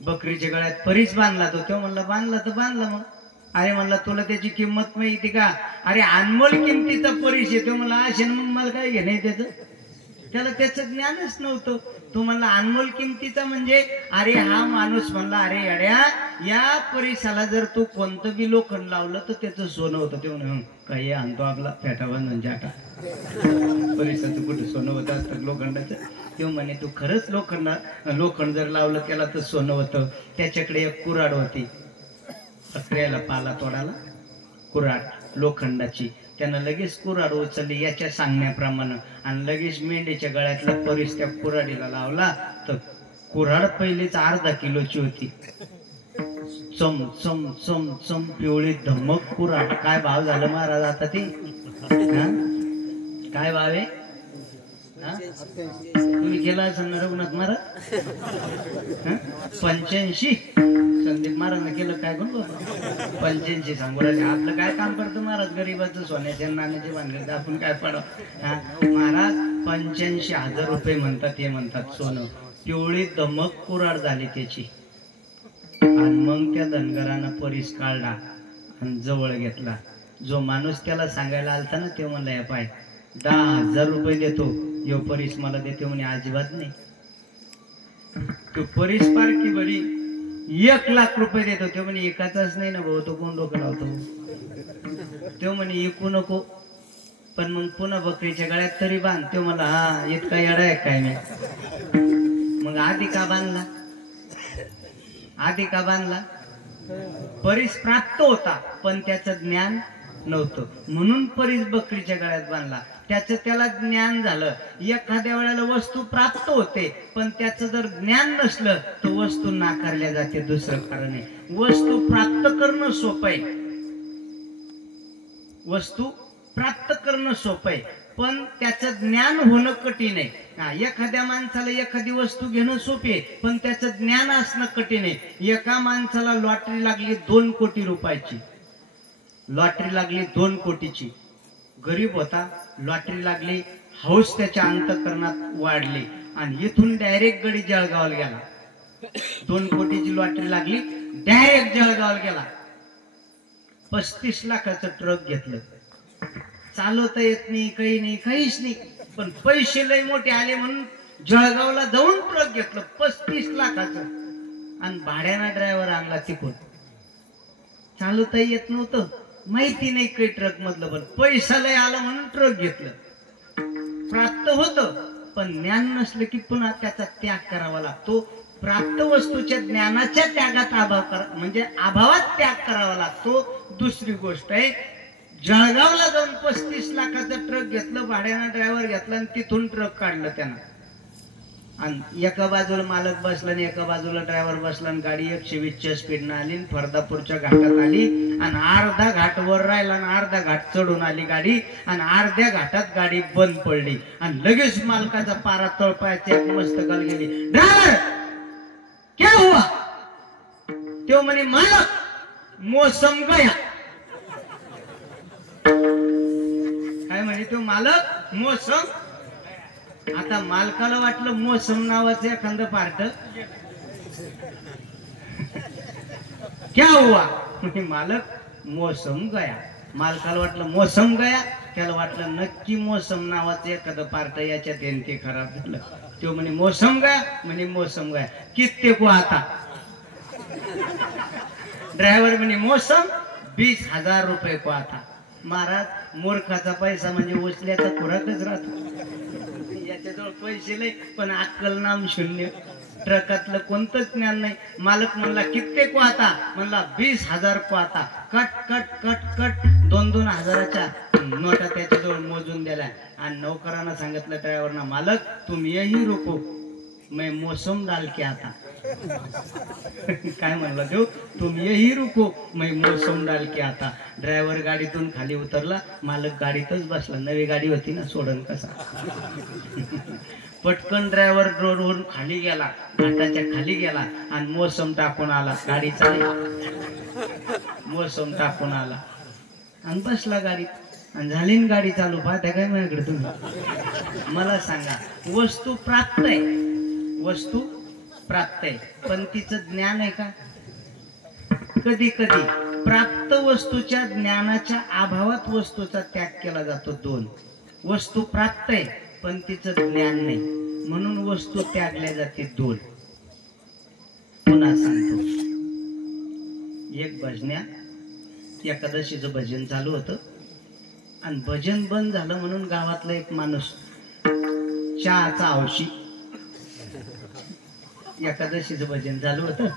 बकरीच्या गळ्यात परीस बांधला तो म्हणला, बांधला तर बांधला. मग अरे म्हणला, तुला त्याची किंमत माहिती का, अरे अनमोल किमतीचा परीस येतो. म्हणला, असे मग मला काय घेणं त्याचं, त्याला त्याचं ज्ञानच नव्हतं. तो म्हणला, अनमोल किमतीचा म्हणजे, अरे हा माणूस म्हणला, अरे येड्या, या परिसाला जर तू कोणतं बी लोखंड लावलं तर त्याचं सोनं होतं. ते म्हणून काही आणतो आपला फेटा बांधून जाटा, परिसाचं कुठं सोनं होतं असतं लोखंडाचं. ते म्हणे, तू खरंच लोखंड जर लावलं त्याला तर सोनं होतं. त्याच्याकडे एक कुऱ्हाड होती, बकऱ्याला पाला तोडाला कुऱ्हाड लोखंडाची. त्यानं लगेच कुऱ्हाड उचलली याच्या सांगण्याप्रमाणे आणि लगेच मेंढीच्या गळ्यातला परीस त्या कुऱ्हाडीला लावला. तर कुऱ्हाड पहिलीच अर्धा किलोची होती. चम चम चम चम पिवळी धमक कुऱ्हाड. काय भाव झालं महाराज आता ते, काय भाव आहे, तुम्ही केला असं ना रघुनाथ महाराज, 85. संदीप महाराज केलं काय कोण 85 सांगू राहिले. आपलं काय काम करतो महाराज, गरीबाचं सोन्याच्या नाण्याचे बांधले, आपण काय पडाव. महाराज 85,000 रुपये म्हणतात. हे म्हणतात सोनं. पिवळी दमक कुराड झाली त्याची. आणि मग त्या धनगरानं परीस काढला आणि जवळ घेतला. जो माणूस त्याला सांगायला आलता ना ते म्हणला, या पाय 10,000 रुपये देतो, यो परीस मला देते म्हणे. अजिबात नाही. तो परीस पारखी बरी 1,00,000 रुपये देतो. ते म्हणे एकाचाच नाही ना भाऊ, तो कोण डोकं लावतो. तो म्हणे ऐकू नको, पण मग पुन्हा बकरीच्या गळ्यात तरी बांध. तो मला हा इतका येडा आहे काय मी. मग आधी का बांधला? आधी का बांधला? परीस प्राप्त होता पण त्याचं ज्ञान नव्हतं, म्हणून परीस बकरीच्या गळ्यात बांधला. त्याचं त्याला ज्ञान झालं. एखाद्या वेळेला वस्तू प्राप्त होते पण त्याचं जर ज्ञान नसलं तर वस्तू नाकारल्या जाते. दुसरं कारण आहे, वस्तू प्राप्त करणं सोपं आहे. वस्तू प्राप्त करणं सोपं आहे पण त्याचं ज्ञान होणं कठीण आहे. एखाद्या माणसाला एखादी वस्तू घेणं सोपी आहे पण त्याचं ज्ञान असणं कठीण आहे. एका माणसाला लॉटरी लागली 2 कोटी रुपयाची. लॉटरी लागली 2 कोटीची. गरीब होता, लॉटरी लागली, हौस त्याच्या अंतःकरणात वाढली आणि इथून डायरेक्ट गडी जळगावला गेला. 2 कोटीची लॉटरी लागली, डायरेक्ट जळगावला गेला. 35 लाखाचं ट्रक घेतलं. चालवता येत नाही, काही नाही, काहीच नाही, पण पैसे लय मोठे आले म्हणून जळगावला जाऊन ट्रक घेतलं 35 लाखाचं. आणि भाड्याना ड्रायव्हर आणला तिकडून. चालवता येत नव्हतं, माहिती नाही काही ट्रक मधलं, पण पैसा लय आला म्हणून ट्रक घेतलं. प्राप्त होतं पण ज्ञान नसलं की पुन्हा त्याचा त्याग करावा लागतो. प्राप्त वस्तूच्या ज्ञानाच्या त्यागात म्हणजे अभावात त्याग करावा लागतो. दुसरी गोष्ट आहे, जळगावला जाऊन 35 लाखाचं ट्रक घेतलं, भाड्यानं ड्रायव्हर घेतला आणि तिथून ट्रक काढलं त्यानं. आणि एका बाजूला मालक बसला आणि एका बाजूला ड्रायव्हर बसला आणि गाडी 120च्या स्पीडनं आली आणि फरदापूरच्या घाटात आली आणि अर्धा घाट वर राहिला आणि अर्धा घाट चढून आली गाडी आणि अर्ध्या घाटात गाडी बंद पडली आणि लगेच मालकाचा पारा तळपायाची एक मस्त गल गेली. ड्रायव्हर क्या हुआ? तो म्हणे मालक मौसम गया. काय म्हणे तो मालक? मौसम. आता मालकाला वाटलं मौसम नावाचं एखादं पार्ट. क्या हुआ? म्हणजे मालक मौसम गया. मालकाला वाटलं मौसम गया, त्याला वाटलं नक्की मौसम नावाचं एखादं पार्ट याच्यात येईन ते खराब झालं. तो म्हणे मौसम गया, म्हणे मौसम गया कितने को आता? ड्रायव्हर म्हणे मौसम 20,000 रुपये को आता. महाराज, मूर्खाचा पैसा म्हणजे उचल्याचा खुराकच राहतो. याच्याजवळ पैसे नाही पण अक्कल नाम शून्य. ट्रकातलं कोणतंच ज्ञान नाही. मालक म्हणला कितने को आता? म्हणला 20,000 को आता. कट कट कट कट 2-2 हजाराच्या नोटा त्याच्याजवळ मोजून दिल्या आणि नौकरांना सांगितलं ड्रायव्हरना, मालक तुम यही रुको, मैं मौसम डाल के आता. काय म्हणलं देऊ? तुम यही रुको, मैं मौसम डाल के आता. ड्रायव्हर गाडीतून खाली उतरला, मालक गाडीतच बसला. नवी गाडी होती ना, सोडन कसा. पटकन ड्रायव्हर रोडवरून खाली गेला, घाटाच्या खाली गेला आणि मौसम टाकून आला. गाडी चालली, मौसम टाकून आला आणि बसला गाडीत आणि झाली गाडी चालू. पाहता काय माझ्याकडे तुम्ही? मला सांगा, वस्तू प्राप्त आहे, वस्तू प्राप्त आहे पण तिचं ज्ञान आहे का? कधी कधी प्राप्त वस्तूच्या ज्ञानाच्या अभावात वस्तूचा त्याग केला जातो. 2 वस्तू प्राप्त आहे पण तिचं ज्ञान नाही म्हणून वस्तू त्यागल्या जाते. 2 पुन्हा सांगतो. एक भजन्या एकादशीचं भजन चालू होतं आणि भजन बंद झालं म्हणून गावातला एक माणूस चहाचा हौशी. एकादशीचं भजन चालू होतं,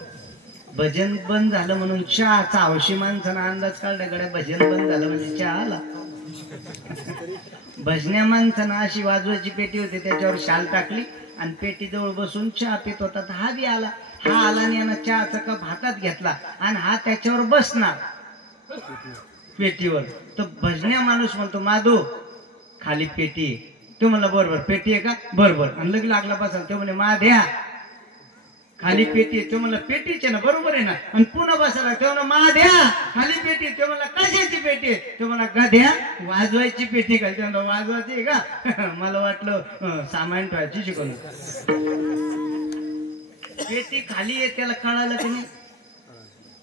भजन बंद झालं म्हणून चहाचा हौशी माणसानं अंदाज काढला, गड्या भजन बंद झालं म्हणजे चहा आला. भजन्या माणसानं अशी वाजवायची पेटी होती, त्याच्यावर शाल टाकली आणि पेटीजवळ बसून चहा पित होता. हा बी आला. हा आला आणि यानं चहाचा कप हातात घेतला आणि हा त्याच्यावर बसणार पेटीवर. तर भजन्या माणूस म्हणतो, माधू खाली पेटी आहे. तो म्हणला बरोबर पेटी आहे का? बरोबर. आणि लगे लागला बसायला. तो म्हणे माध्या खाली पेटी आहे. तो म्हणला पेटीचे ना, बरोबर आहे ना. आणि पुन्हा बसायला. तो म्हणला माध्या खाली पेटी. तो म्हणला कशाची पेटी आहे? तो म्हणला गध्या वाजवायची पेटी का? तो म्हणला वाजवायची का? मला वाटलं सामान ठेवायची शिकवलं. पेटी खाली आहे त्याला कळालं की नाही?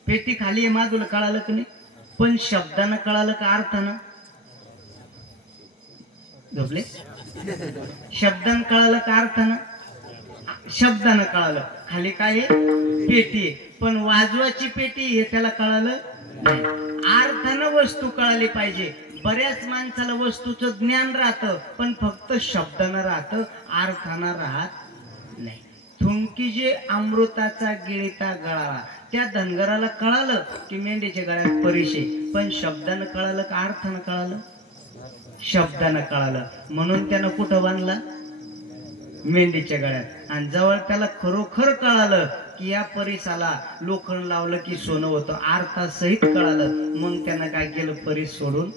पेटी खाली आहे माधूला कळालं की नाही? पण शब्दानं कळालं का अर्थानं? झोपले? शब्दानं कळालं का अर्थानं? शब्दानं कळालं. खाली काय आहे? पेटी आहे. पण वाजवाची पेटी हे त्याला कळालं नाही. अर्थानं वस्तू कळाली पाहिजे. बऱ्याच माणसाला वस्तूचं ज्ञान राहतं पण फक्त शब्दानं राहतं, अर्थानं राहत नाही. थुंकी जे अमृताचा गिळीता गळाला, त्या धनगराला कळालं की मेंढीच्या गळ्यात परिशे, पण शब्दानं कळालं का अर्थानं कळालं? शब्दानं कळालं. म्हणून त्यानं कुठं बांधला? मेंढीच्या गळ्यात. आणि जवळ त्याला खरोखर कळालं की या परिसाला लोखंड लावलं की सोनं होतं, अर्थासहित कळालं. मग त्यानं काय केलं? परीस सोडून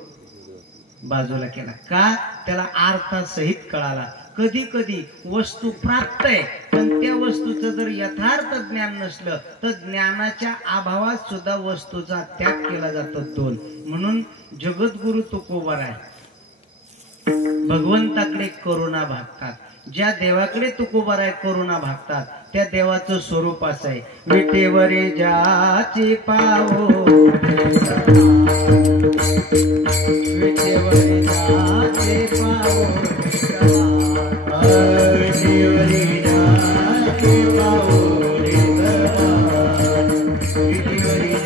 बाजूला केला. का? त्याला अर्थासहित कळाला. कधी कधी वस्तू प्राप्त आहे पण त्या वस्तूचं जर यथार्थ ज्ञान नसलं तर ज्ञानाच्या अभावात सुद्धा वस्तूचा त्याग केला जातो. दोन. म्हणून जगद्गुरु तुकोबाराय भगवंताकडे करुणा भागतात. ज्या देवाकडे तुकोबाराय करुणा भागतात त्या देवाचं स्वरूप असं आहे. विटेवरी ज्याची पावो, विटेवरी ज्याची पावो, विटेवरी ज्याची पावो, विटेवरी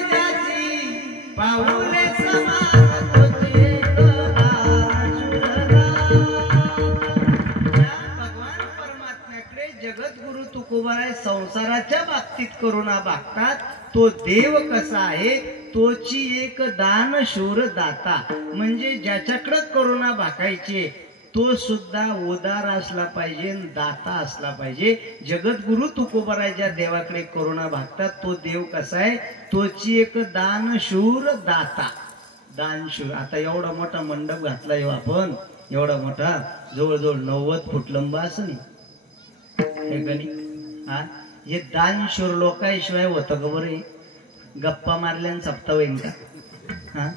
ज्याची पावो, जगद्गुरु तुकोबाराय संसाराच्या बाबतीत करुणा भागतात. तो देव कसा आहे? तोची एक दान शूर दाता. म्हणजे ज्याच्याकडे करुणा भागायची तो सुद्धा उदार असला पाहिजे, दाता असला पाहिजे. जगद्गुरु तुकोबाराय ज्या देवाकडे करुणा भागतात तो देव कसा आहे? तोची एक दान शूर दाता. दानशूर. आता एवढा मोठा मंडप घातला येऊ आपण, एवढा मोठा, जवळजवळ 90 फूट लंबा असं नाही हे गणी. हा, हे दानशूर लोकांशिवाय होतं का बरं? गप्पा मारल्यानं सप्ता होईन का? हा,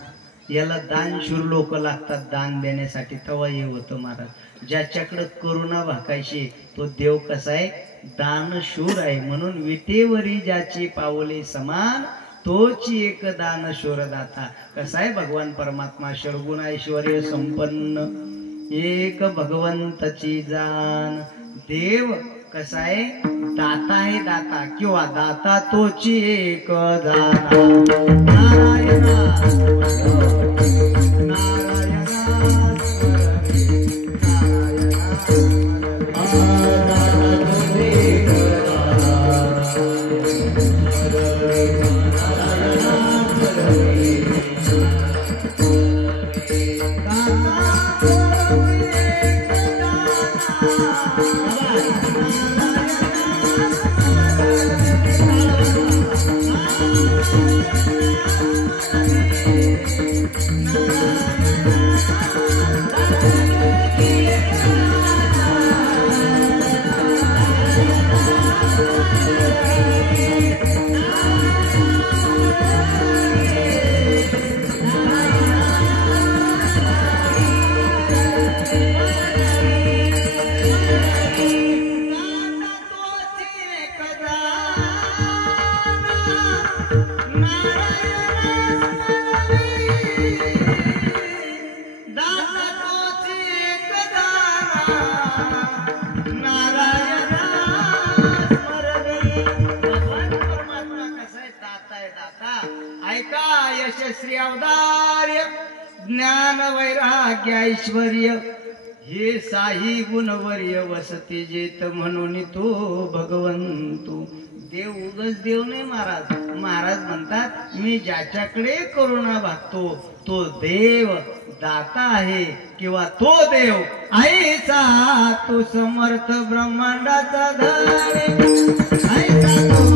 याला दानशूर लोक लागतात दान देण्यासाठी, तेव्हा हे होतं महाराज. ज्याच्याकडे करुणा भाकायची तो देव कसा आहे? दानशूर आहे. म्हणून विटेवरी ज्याची पावले समान तोची एक दान शूर दाता. कसा आहे भगवान परमात्मा? षडगुण ऐश्वर्य संपन्न एक भगवंताची जाण. देव कसा आहे? दाता आहे. दाता किंवा दाता तोची एक दान. नारायणा यशस्वी औदार्य ज्ञान वैराग्य ऐश्वर्य हे साई गुणवर्य वसती जेत म्हणून तो भगवंतू. देव उगच देव नाही महाराज. महाराज म्हणतात मी ज्याच्याकडे करुणा भागतो तो देव दाता आहे किंवा तो देव आईचा तो समर्थ ब्रह्मांडाचा धनी. आईचा तो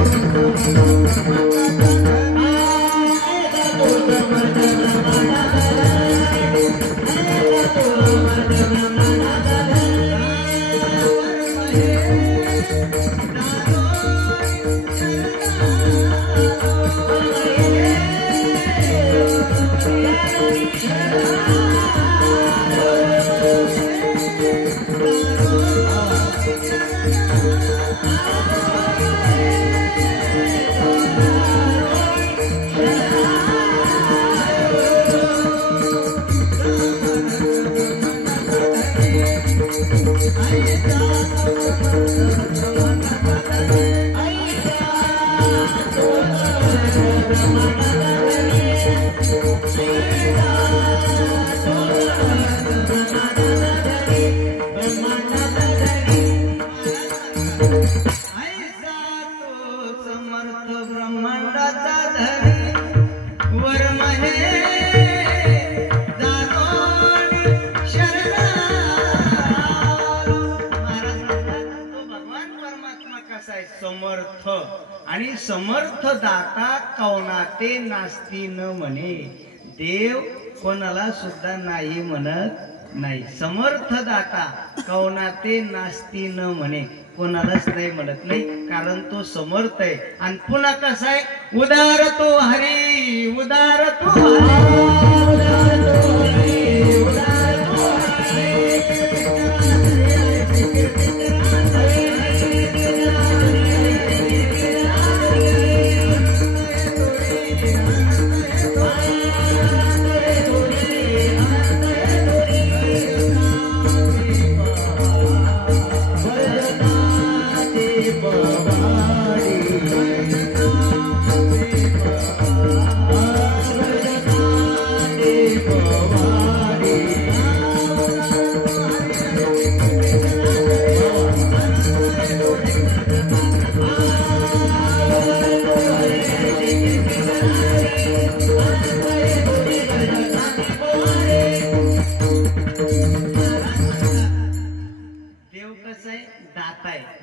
समर्थ आणि समर्थ दाता कवनाते नास्ती न म्हणे. देव कोणाला सुद्धा नाही म्हणत नाही. समर्थ दाता कवनाते नास्ती न म्हणे, कोणालाच नाही म्हणत नाही, कारण तो समर्थ आहे. आणि पुन्हा कसा आहे, उदार तो हरी, उदार तो हरी, उदार तो हरी, उदार तो हरी.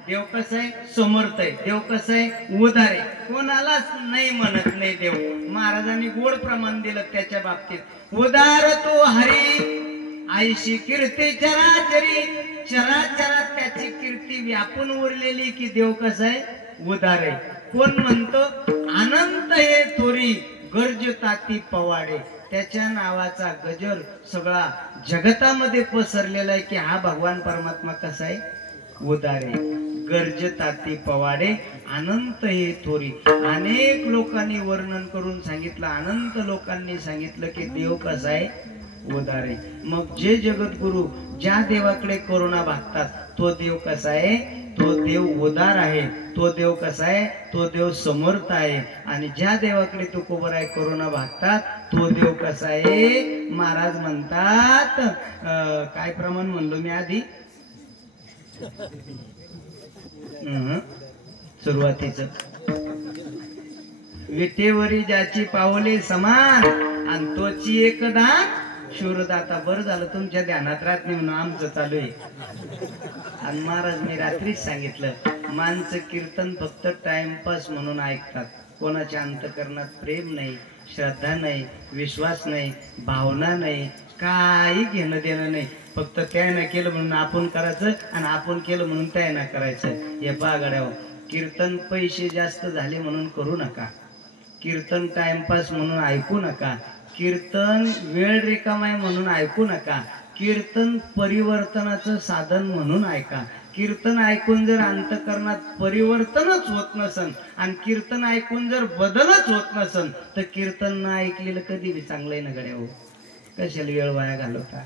देव कसं आहे, समर्थ आहे. देव कसं आहे, उदार आहे. कोणालाच नाही म्हणत नाही देव. महाराजांनी गोड प्रमाण दिलं त्याच्या बाबतीत. उदार तो हरी, आईशी कीर्ती चराचरी, चराचरात त्याची कीर्ती व्यापून उरलेली की देव कसं आहे, उदार आहे. कोण म्हणतो, अनंत हे थोरी गर्जताती पवाडे, त्याच्या नावाचा गजर सगळा जगतामध्ये पसरलेला आहे की हा भगवान परमात्मा कसा आहे, उदार आहे. गर्जताती पवाडे अनंत हे थोरी. अनेक लोकांनी वर्णन करून सांगितलं, अनंत लोकांनी सांगितलं की देव कसा आहे, उदार आहे. मग जे जगद्गुरु ज्या देवाकडे करुणा भागतात तो देव कसा आहे, तो देव उदार आहे. तो देव कसा आहे, तो देव समर्थ आहे. आणि ज्या देवाकडे तुकोबराय करुणा भागतात तो देव कसा आहे, महाराज म्हणतात काय प्रमाण म्हणलो मी आधी, सुरुवातीच, विटेवरी ज्याची पावले समान आणि तोची एक दान शूरदाता. बरं झालं तुमच्या ध्यानात राहत नाही म्हणून आमचं चालू आहे. आणि महाराज मी रात्रीच सांगितलं, माणसं कीर्तन फक्त टाइमपास म्हणून ऐकतात. कोणाच्या अंतकरणात प्रेम नाही, श्रद्धा नाही, विश्वास नाही, भावना नाही, काही घेणं देणं नाही. फक्त त्यानं केलं म्हणून आपण करायचं आणि आपण केलं म्हणून त्यानं करायचं. हे बागड्यावर कीर्तन पैसे जास्त झाले म्हणून करू नका. कीर्तन टाइमपास म्हणून ऐकू नका. कीर्तन वेळ रिकामा आहे म्हणून ऐकू नका. कीर्तन परिवर्तनाचं साधन म्हणून ऐका. कीर्तन ऐकून जर अंतकरणात परिवर्तनच होत नसन आणि कीर्तन ऐकून जर बदलच होत नसन तर कीर्तन न ऐकलेलं कधी बी चांगलंय ना गड्या हो. कशाला वेळ वाया घालवता,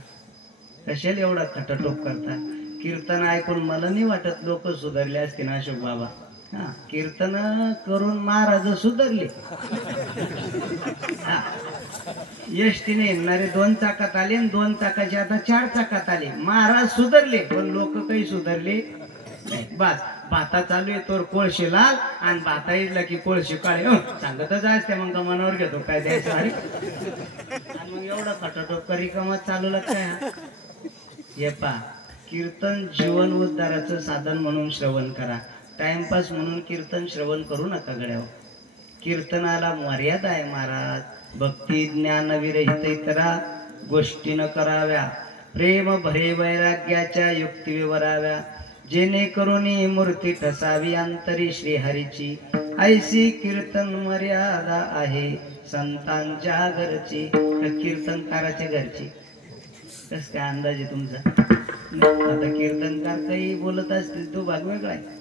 कशाला एवढा खटाटोप करता. कीर्तन ऐकून मला नाही वाटत लोक सुधारले असतील अशोक बाबा. कीर्तन करून महाराज सुधारले. एसटीने येणारे 2 चाकात आले आणि 2 चाकाचे आता 4 चाकात आले. महाराज सुधारले पण लोक काही सुधारले नाही. बस भाता चालू आहे तर कोळशे लाल आणि भाता येईल की कोळशे काळे. सांगतच असते मग का मनावर घेतो काय द्यायचं अरे. आणि मग एवढा खटाटोप रिकामात चालू लागतं. हे पा कीर्तन जीवन उद्धाराचं साधन म्हणून श्रवण करा. टाइमपास म्हणून कीर्तन श्रवण करू नका गड्यावर. कीर्तनाला मर्यादा आहे महाराज. भक्ती ज्ञान विरहित इतरा गोष्टी न कराव्या. प्रेम भरे वैराग्याच्या युक्ती विवराव्या. जेणेकरून मूर्ती ठसावी अंतरी श्रीहरीची. ऐसी कीर्तन मर्यादा आहे संतांच्या घरची. कीर्तनकाराच्या घरची. कस काय अंदाज आहे तुमचा? आता कीर्तनकार काही बोलत असतील तो भाग वेगळा आहे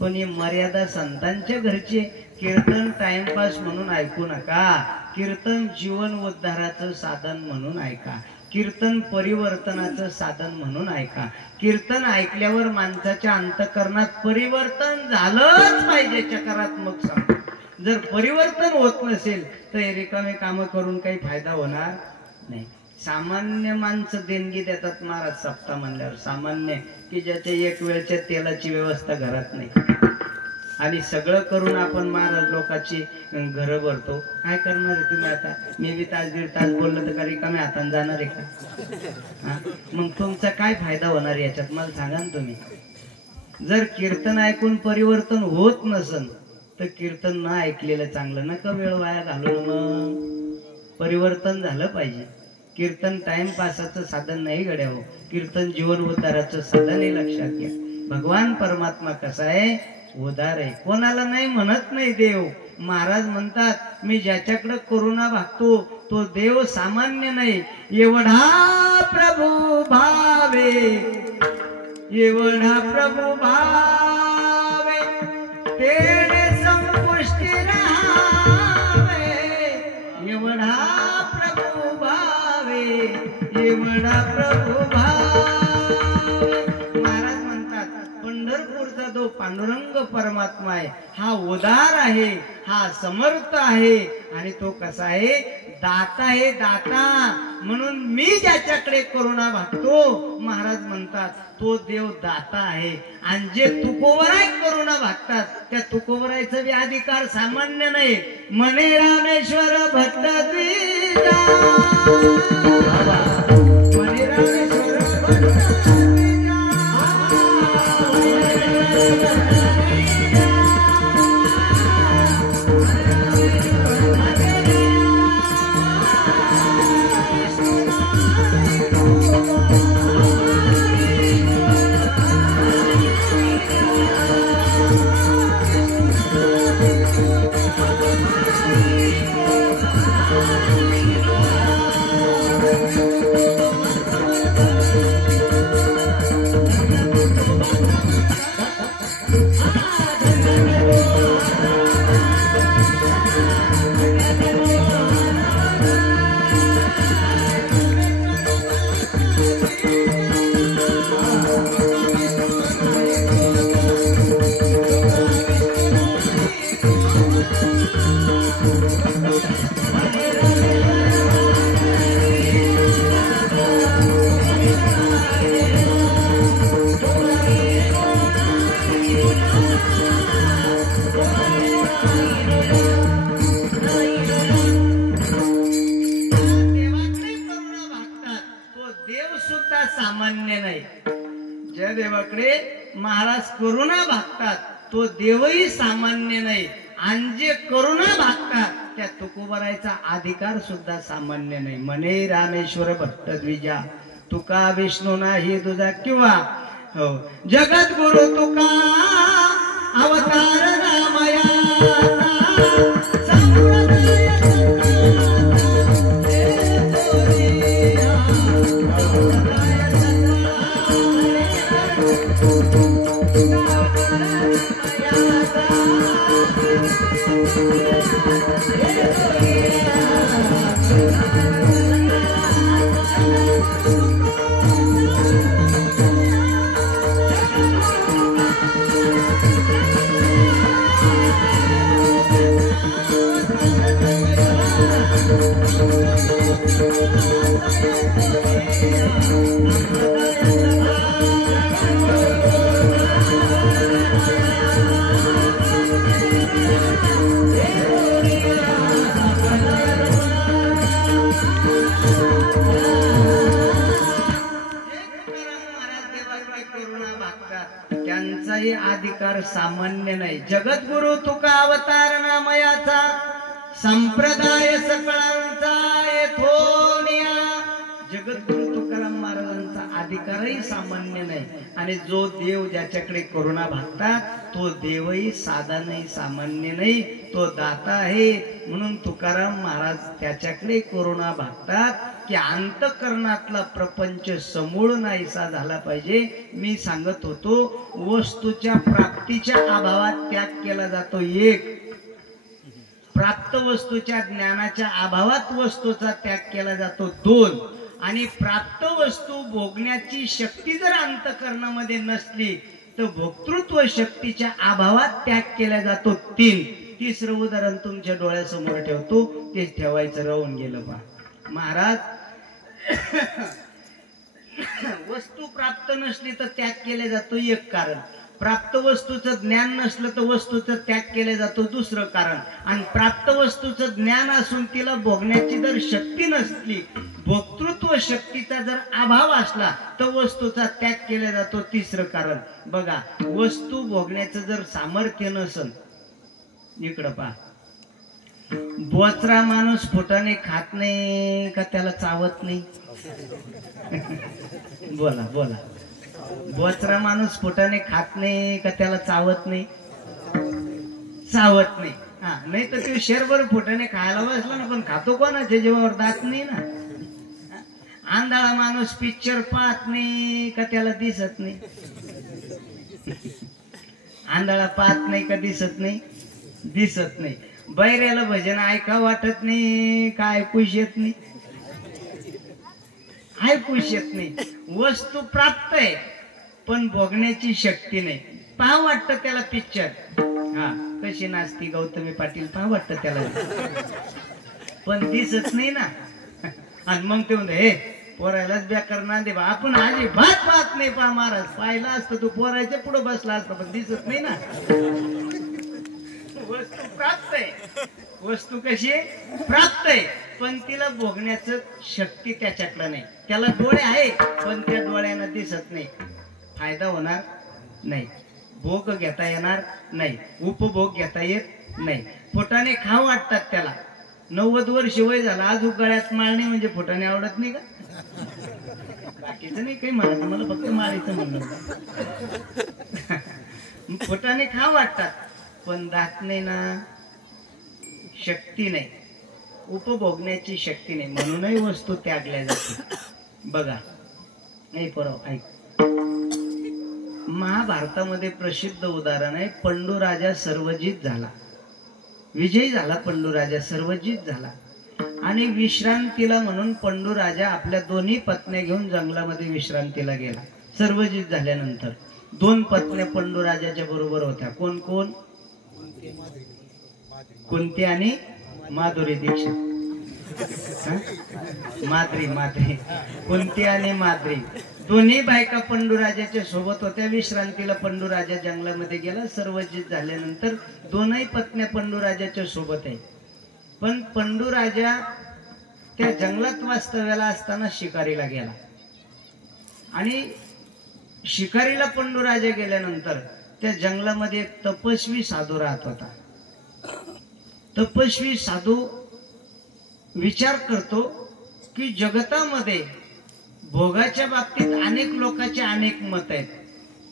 पण ही मर्यादा संतांच्या घरची. कीर्तन टाइमपास म्हणून ऐकू नका. कीर्तन जीवन उद्धाराचं साधन म्हणून ऐका. कीर्तन परिवर्तनाचं साधन म्हणून ऐका. कीर्तन ऐकल्यावर माणसाच्या अंतःकरणात परिवर्तन झालंच पाहिजे. सकारात्मक सांग. जर परिवर्तन होत नसेल तर रिकामे कामं करून काही फायदा होणार नाही. सामान्य माणसं देणगी देतात महाराज सप्ताह म्हणल्यावर. सामान्य की ज्याच्या एक वेळच्या तेलाची व्यवस्था घरात नाही आणि सगळं करून आपण महाराज लोकांची घरं भरतो. काय करणार आहे तुम्ही आता? मी बी तास 1.5 तास बोललं तर का रिकाम्या हाताने जाणार आहे का? मग तुमचा काय फायदा होणार याच्यात मला सांगा ना तुम्ही. जर कीर्तन ऐकून परिवर्तन होत नसन तर कीर्तन न ऐकलेलं चांगलं. नका वेळ वाया घालवून. मग परिवर्तन झालं पाहिजे. कीर्तन टाइमपासाचं साधन नाही गड्या हो. कीर्तन जीवन उद्धाराचं साधन आहे. लक्षात घ्या. भगवान परमात्मा कसा आहे? उदार आहे. कोणाला नाही म्हणत नाही देव. महाराज म्हणतात मी ज्याच्याकडे करुणा भागतो तो देव सामान्य नाही. एवढा प्रभू भावे एवढा प्रभू भावे तेने संपुष्टी राहावे. एवढा प्रभू भावे एवढा प्रभू भावे. महाराज म्हणतात पंढरपूरचा जो पांडुरंग परमात्मा आहे हा उदार आहे. हा समर्थ आहे आणि तो कसा आहे? दाता आहे. दाता. म्हणून मी ज्याच्याकडे करुणा भागतो महाराज म्हणतात तो देव दाता आहे. आणि जे तुकोवराय करुणा भागतात त्या तुकोवरायचा बी अधिकार सामान्य नाही. मने रामेश्वर भट्ट द्विजा. मने रामेश्वर भट्ट द्विजा. महाराज करुणा भागतात तो देवही सामान्य नाही. आणि जे करुणा भागतात त्या तुकोबरायचा अधिकार सुद्धा सामान्य नाही. मने रामेश्वर भट्ट द्विजा. तुका विष्णू नाही तुझा किंवा हो जगत गुरु तुका अवतार रामया. अवतार सामान्य नाही. जगद्गुरु तुका अवतार नामयाचा संप्रदाय सकळांचा येथोनिया. जगद्गुरु तुकाराम महाराजांचा अधिकारही सामान्य नाही. आणि जो देव ज्याच्याकडे करुणा भागतात तो देवही साधा नाही, सामान्य नाही, तो दाता आहे. म्हणून तुकाराम महाराज त्याच्याकडे करुणा भागतात की अंतःकरणातला प्रपंच समूळ नाहीसा झाला पाहिजे. मी सांगत होतो वस्तूच्या प्राप्तीच्या अभावात त्याग केला जातो एक, प्राप्त वस्तूच्या ज्ञानाच्या अभावात वस्तूचा त्याग केला जातो दोन, आणि प्राप्त वस्तू भोगण्याची शक्ती जर अंतःकरणामध्ये नसली तर भोक्तृत्व शक्तीच्या अभावात त्याग केला जातो तीन. तिसरं उदाहरण तुमच्या डोळ्यासमोर ठेवतो, ते ठेवायचं राहून गेलं पहा. महाराज वस्तू प्राप्त नसली तर त्याग केला जातो एक कारण, प्राप्त वस्तूचं ज्ञान नसलं तर वस्तूचं त्याग केला जातो दुसरं कारण, आणि प्राप्त वस्तूचं ज्ञान असून तिला भोगण्याची जर शक्ती नसली, भोक्तृत्व शक्तीचा जर अभाव असला तर वस्तूचा त्याग केला जातो तिसरं कारण. बघा, वस्तू भोगण्याचं जर सामर्थ्य नसल, इकडं पहा, बोचरा माणूस फुटाने खात नाही का त्याला चावत नाही? बोला बोला, बोचरा माणूस फुटाने खात नाही का त्याला चावत नाही? चावत नाही. हा, नाही तर ते शेरभर फुटाने खायला बसला ना, पण खातो कोणाच्या जीवावर? दात नाही ना. आंधळा माणूस पिक्चर पाहत नाही का त्याला दिसत नाही? आंधळा पाहत नाही का दिसत नाही? दिसत नाही. बैऱ्याला भजन ऐका वाटत नाही का ऐकूच येत नाही? ऐकूच येत नाही. वस्तू प्राप्त आहे पण भोगण्याची शक्ती नाही. पहा वाटतं त्याला पिक्चर, हा कशी नाचती गौतमी पाटील, पहा वाटतं त्याला, पण दिसत नाही ना. आणि मग ते म्हणते हे पोरायलाच बेकार ना दे बा, आपण आजी भात पाहत नाही. पहा महाराज, पाहिला असतं तू पोरायच्या पुढे बसला असता, पण दिसत नाही ना. वस्तू प्राप्त आहे, वस्तू कशी आहे? प्राप्त आहे, पण तिला भोगण्याचं शक्ती त्याच्याकडे नाही. त्याला डोळे आहे पण त्या डोळ्यांना दिसत नाही. फायदा होणार नाही, भोग घेता येणार नाही, उपभोग घेता येत नाही. फुटाने खाऊ वाटतात त्याला, 90 वर्ष वय झाला आज गळ्यात माळणे म्हणजे फुटाने आवडत नाही का? बाकीचं नाही काही म्हणत, मला फक्त माळीचं म्हणणं. फुटाने खाऊ वाटतात पण दात नाही ना, शक्ती नाही, उपभोगण्याची शक्ती नाही, म्हणूनही वस्तू त्यागल्या जाते. बघा, नाही परवा ऐक, महाभारतामध्ये प्रसिद्ध उदाहरण आहे. पंडूराजा सर्वजित झाला, विजयी झाला. पंडूराजा सर्वजित झाला आणि विश्रांतीला म्हणून पंडूराजा आपल्या दोन्ही पत्न्या घेऊन जंगलामध्ये विश्रांतीला गेला. सर्वजित झाल्यानंतर 2 पत्न्या पंडूराजाच्या बरोबर होत्या. कोण कोण? कुंती आणि माधुरी दीक्षित. माद्री, कुंती आणि माद्री, दोन्ही बायका पंडूराजाच्या सोबत होत्या. विश्रांतीला पंडूराजा जंगलामध्ये गेला. सर्वजित झाल्यानंतर दोनही पत्न्या पंडूराजाच्या सोबत आहे. पण पंडूराजा त्या जंगलात वास्तव्याला असताना शिकारीला गेला आणि शिकारीला पंडूराजा गेल्यानंतर त्या जंगलामध्ये एक तपस्वी साधू राहत होता. तपस्वी साधू विचार करतो की जगतामध्ये भोगाच्या बाबतीत अनेक लोकांचे अनेक मत आहेत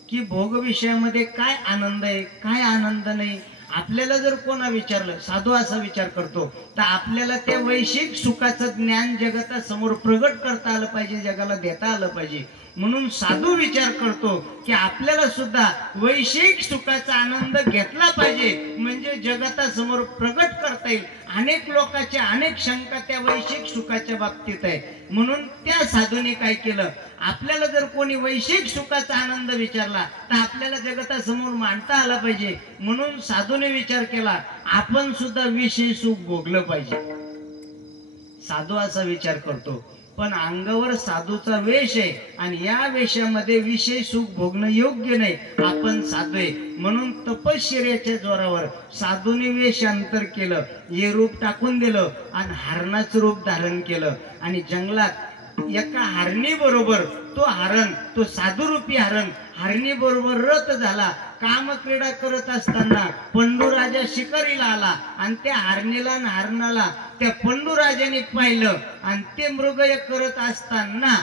की भोग विषयामध्ये काय आनंद आहे, काय आनंद नाही. आपल्याला जर कोणा विचारलं, साधू असा विचार करतो, तर आपल्याला त्या वैश्विक सुखाचं ज्ञान जगतासमोर प्रगट करता आलं पाहिजे, जगाला देता आलं पाहिजे. म्हणून साधू विचार करतो की आपल्याला सुद्धा वैश्विक सुखाचा आनंद घेतला पाहिजे, म्हणजे जगतासमोर प्रगट करता येईल. अनेक लोकांच्या अनेक शंका त्या वैश्विक सुखाच्या बाबतीत आहे. म्हणून त्या साधूने काय केलं, आपल्याला जर कोणी वैश्विक सुखाचा आनंद विचारला तर आपल्याला जगतासमोर मांडता आला पाहिजे. म्हणून साधूने विचार केला, आपण सुद्धा विषय सुख भोगलं पाहिजे. साधू असा विचार करतो, पण अंगावर साधूचा वेश आहे आणि या वेशामध्ये विषय सुख भोगणं योग्य नाही. आपण साधू आहे म्हणून तपश्चर्याच्या जोरावर साधूने वेशांतर केलं, हे रूप टाकून दिलं आणि हरणाचं रूप धारण केलं. आणि जंगलात एका हरणी बरोबर तो हरण, तो साधुरूपी हरण हरणी बरोबर रथ झाला कामक्रीडा करत असताना पंडूराजा शिकारीला आला आणि त्या हरणीला आणि हरणाला त्या पंडूराजाने पाहिलं आणि ते मृगय करत असताना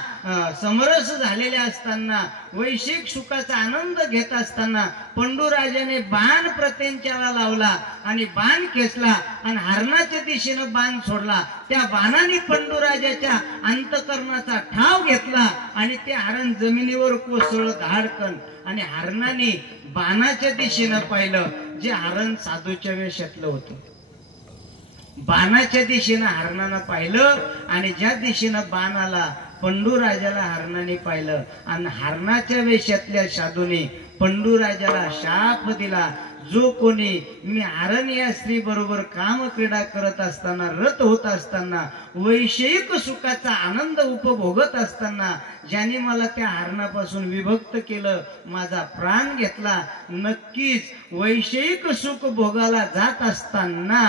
समरस झालेले असताना वैश्विक सुखाचा आनंद घेत असताना पंडूराजाने बाण प्रत्यंच्याला लावला आणि बाण खेचला आणि हरणाच्या दिशेनं बाण सोडला. त्या बाणाने पंडूराजाच्या अंतकरणाचा ठाव घेतला आणि ते हरण जमिनीवर कोसळलं धाडकन. आणि हरणाने बाणाच्या दिशेनं पाहिलं, जे हरण साधूच्या वेशातलं होतं. बाणाच्या दिशेनं हरणानं पाहिलं आणि ज्या दिशेनं बाण आला पंडूराजाला हरणाने पाहिलं आणि हरणाच्या वेशातल्या साधूने पंडूराजाला शाप दिला, जो कोणी मी हरण या स्त्री बरोबर काम क्रीडा करत असताना रत होत असताना वैषयिक सुखाचा आनंद उपभोगत असताना ज्याने मला त्या हरणापासून विभक्त केलं, माझा प्राण घेतला, नक्कीच वैषयिक सुख भोगाला जात असताना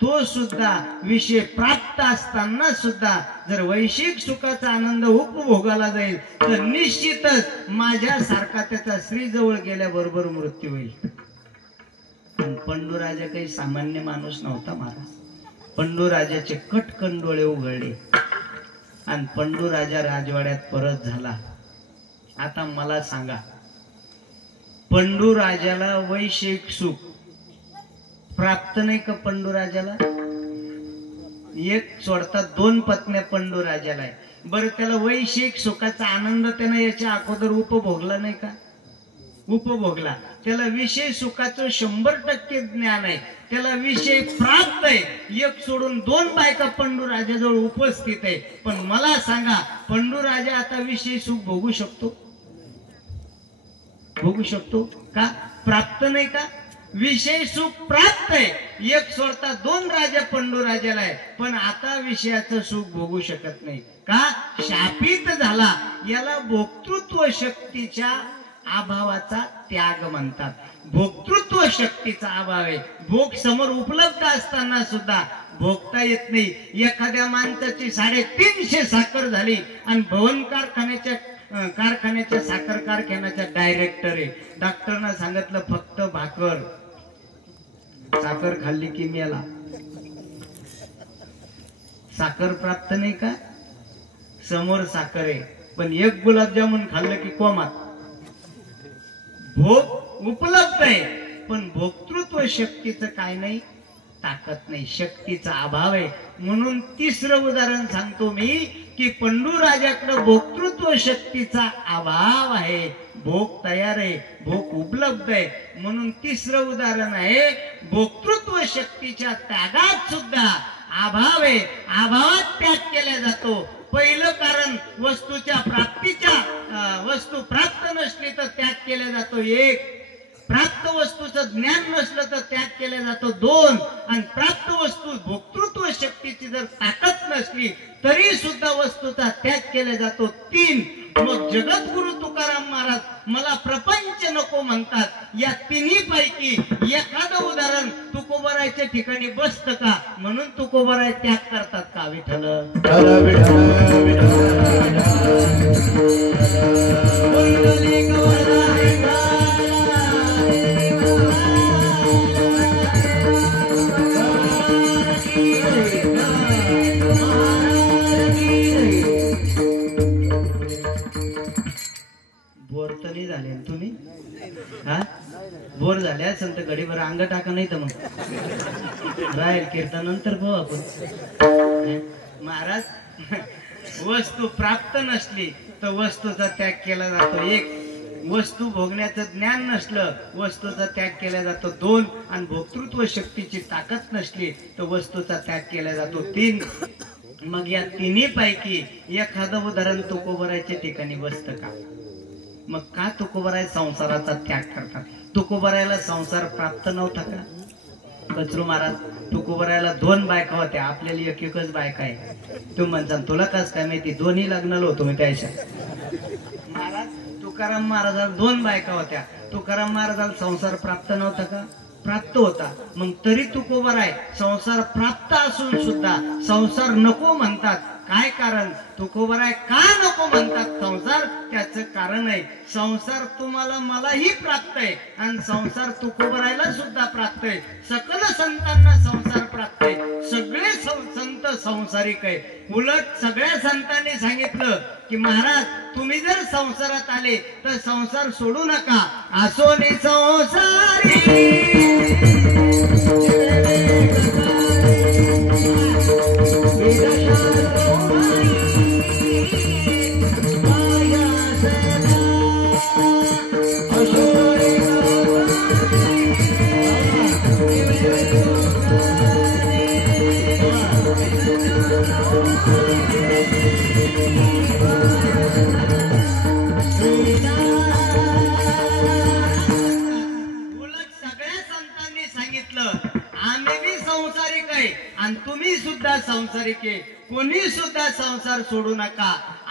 तो सुद्धा विषय प्राप्त असताना सुद्धा जर वैश्विक सुखाचा आनंद उपभोगाला जाईल तर निश्चितच माझ्यासारखा त्याचा श्री जवळ गेल्याबरोबर मृत्यू होईल. पंडूराजा काही सामान्य माणूस नव्हता महाराज. पंडूराजाचे कटकन डोळे उघडले आणि पंडूराजा राजवाड्यात परत झाला. आता मला सांगा, पंडूराजाला वैश्विक सुख प्राप्त नाही का? पंडूराजाला एक सोडता दोन पत्न्या पंडूराजाला आहे. बरं, त्याला वैश्विक सुखाचा आनंद त्यानं याच्या अगोदर उपभोगला नाही का? उपभोगला. त्याला विषय सुखाचं 100% ज्ञान आहे, त्याला विषय प्राप्त आहे. एक सोडून दोन बायका पंडूराजाजवळ उपस्थित आहे. पण मला सांगा, पंडूराजा आता विषय सुख भोगू शकतो? भोगू शकतो का? प्राप्त नाही का? विषय सुख प्राप्त आहे. एक सोडता दोन राजा पंडूराजाला आहे, पण आता विषयाचं सुख भोगू शकत नाही का? शापित झाला. याला भोक्तृत्व शक्तीच्या अभावाचा त्याग म्हणतात. भोक्तृत्व शक्तीचा अभाव आहे. भोग समोर उपलब्ध असताना सुद्धा भोगता येत नाही. एखाद्या माणसाची 350 साखर झाली आणि भवन कारखान्याच्या साखर कारखान्याचा डायरेक्टर आहे. डॉक्टरना सांगितलं फक्त भाकर, साखर खाल्ली की मेला. साखर प्राप्त नाही का? समोर साखर आहे, पण एक गुलाबजामुन खाल्लं की कोमात. भोग उपलब्ध आहे, पण भोक्तृत्व शक्तीचं काय नाही, ताकद नाही, शक्तीचा अभाव आहे. म्हणून तिसरं उदाहरण सांगतो मी की पंडूराजाकडे भोक्तृत्व शक्तीचा अभाव आहे. भोग तयार आहे, भोग उपलब्ध आहे. म्हणून तिसरं उदाहरण आहे, भोक्तृत्व शक्तीच्या त्यागात सुद्धा अभाव आहे. अभावात त्याग केला जातो. पहिलं कारण वस्तूच्या प्राप्तीच्या, वस्तू प्राप्त नसली तर त्याग केला जातो 1. प्राप्त वस्तूचं ज्ञान नसलं तर त्याग केला जातो 2. आणि प्राप्त वस्तू भोक्तृत्व शक्तीची जर ताकद नसली तरी सुद्धा वस्तूचा त्याग केला जातो 3. मग जगद्गुरु तुकाराम महाराज मला प्रपंच नको म्हणतात. या तिन्ही पैकी एखादं उदाहरण तुकोबारायच्या ठिकाणी बसतं का? म्हणून तुकोबाराय त्याग करतात का? विठ्ठल बोर तरी झाले तुम्ही? हा, बोर झाले असेल तर घडीभर अंग टाका, नाही तर मग राहील कीर्तनानंतर भाऊ आपण. महाराज, वस्तू प्राप्त नसली तर वस्तूचा त्याग केला जातो 1. वस्तू भोगण्याचं ज्ञान नसलं वस्तूचा त्याग केला जातो 2. आणि भोक्तृत्व शक्तीची ताकद नसली तर वस्तूचा त्याग केला जातो 3. मग या तिन्ही पैकी एखादं उदाहरण तुकोबारायच्या ठिकाणी बसतं का? मग का तुकोबाराय संसाराचा त्याग करतात? तुकोबारायला संसार प्राप्त नव्हता का? कचरू महाराज, तुकोबारायला 2 बायका होत्या, आपल्याला एकच बायका आहे. तू म्हणता तुला कस काय माहिती? दोन्ही लग्नाला होतो मी त्याच्या. महाराज, तुकाराम महाराजाला 2 बायका होत्या. तुकाराम महाराजाला संसार प्राप्त नव्हता का? प्राप्त होता. मग तरी तुकोबाराय संसार प्राप्त असून सुद्धा संसार नको म्हणतात काय कारण तुकोबराय का नको म्हणतात संसार? त्याचं कारण आहे संसार तुम्हाला मलाही प्राप्त आहे आणि संसार तुकोबरायला सुद्धा प्राप्त आहे. सकल संतांना संसार प्राप्त आहे. सगळे संत संसारिक आहे. उलट सगळ्या संतांनी सांगितलं की महाराज तुम्ही जर संसारात आले तर संसार सोडू नका. आसोनी संसारी तुम्ही सुद्धा संसारिक आहे. कोणी सुद्धा संसार सोडू नका.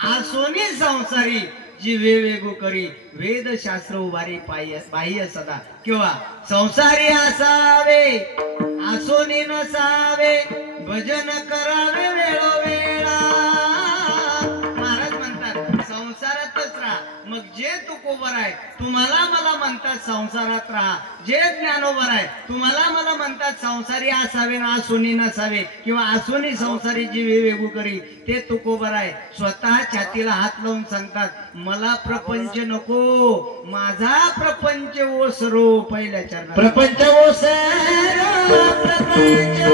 आसोनी संसारी जी वेगवेगळी करी वेद शास्त्र उभारी बाह्य सदा किंवा संसारी असावे आसोनी नसावे भजन करावे वेळोवेळा. महाराज म्हणतात संसारातच राहा. मग जे तुकोबर आहे तुम्हाला मला म्हणतात संसारात राहा. जे ज्ञानोबर आहे तुम्हाला मला म्हणतात संसारी असावे ना आसोनी नसावे किंवा आसोनी संसारी जी वेगवेगळी करी ते तुकोबर आहे. स्वतः छातीला हात लावून सांगतात मला प्रपंच नको. माझा प्रपंच ओसरो. पहिल्या चरणात प्रपंच ओसरो प्रपंच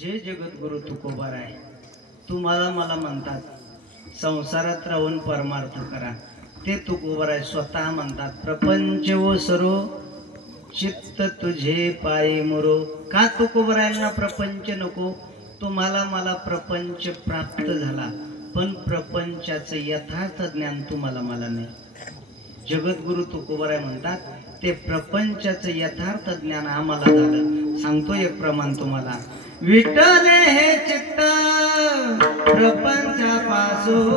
जे जगद्गुरु तुकोबार आहे तुम्हाला मला म्हणतात संसारात राहून परमार्थ करा. ते तुकोबराय स्वतः म्हणतात, प्रपंच व सर्व चित्त तुझे पायी मुरो. का तुकोबरायांना प्रपंच नको? तुम्हाला मला प्रपंच प्राप्त झाला, पण प्रपंचाचं यथार्थ ज्ञान तुम्हाला मला नाही. जगद्गुरु तुकोबराय म्हणतात, ते प्रपंचाचं यथार्थ ज्ञान आम्हाला झालं. सांगतो एक प्रमाण तुम्हाला. विठ्ठले हे चित्त प्रपंचापासून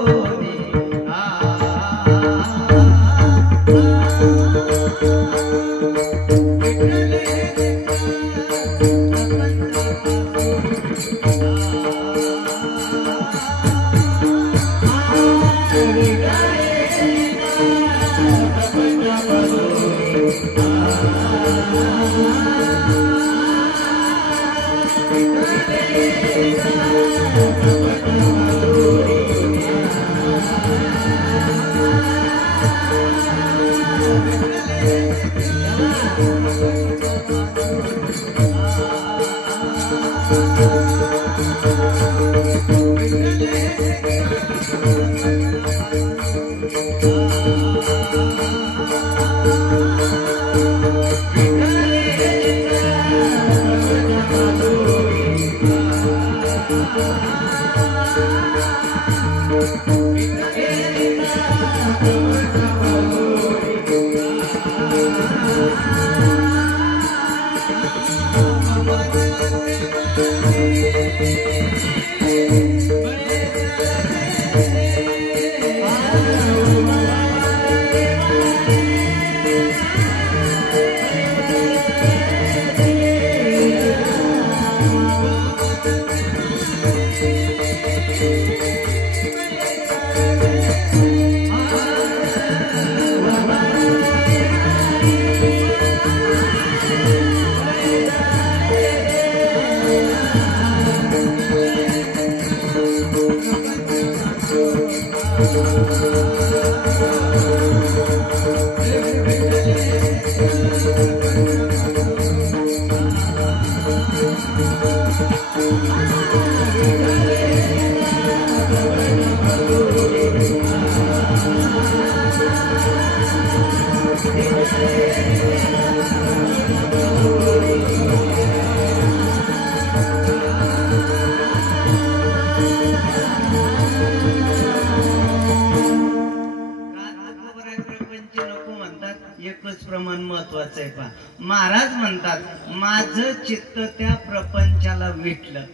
महाराज म्हणतात, माझं चित्त त्या प्रपंचाला विटलं.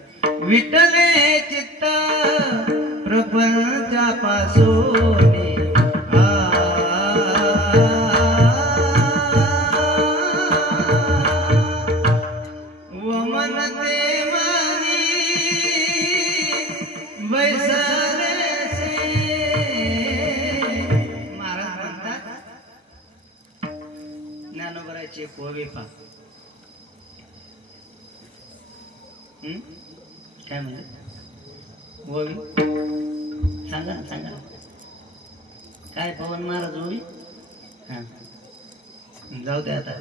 विटले हे चित्त प्रपंचापासून काय म्हणत ओवी सांगा ना, सांगा काय पवन महाराज ओवी. हा जाऊ दे आता,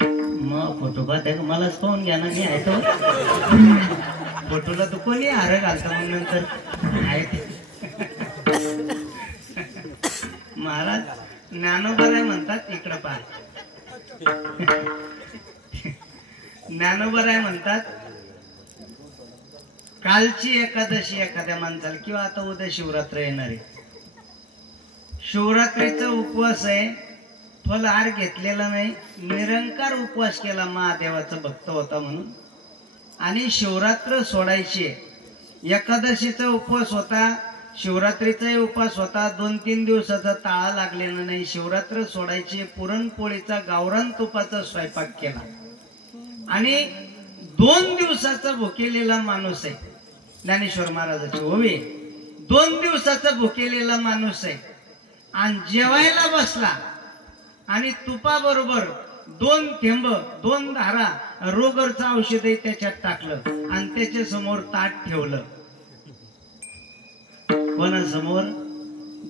मग फोटो पाहते का मलाच पाहून घ्या ना, मी आहे तो फोटोला तर कोणी हार घालता मग नंतर आहे. महाराज ज्ञानोबराय म्हणतात, इकडं पहा, ज्ञानोबराय म्हणतात, कालची एकादशी एखाद्या माणसाला किंवा आता उद्या शिवरात्र येणार आहे, शिवरात्रीचा उपवास आहे, फलहार घेतलेला नाही, निरंकार उपवास केला, महादेवाचा भक्त होता म्हणून, आणि शिवरात्र सोडायची, एकादशीचा उपवास होता, शिवरात्रीचाही उपवास होता, 2-3 दिवसाचा ताळा लागलेला नाही, शिवरात्र सोडायची, पुरणपोळीचा गावरान तुपाचा स्वयंपाक केला आणि 2 दिवसाचा भुकेलेला माणूस आहे. ज्ञानेश्वर महाराजाची ओवी, 2 दिवसाचा भुकेलेला माणूस आहे आणि जेवायला बसला आणि तुपाबरोबर 2 थेंब 2 धारा रोगरचं औषधही त्याच्यात टाकलं आणि त्याच्या समोर ताट ठेवलं. कोणासमोर?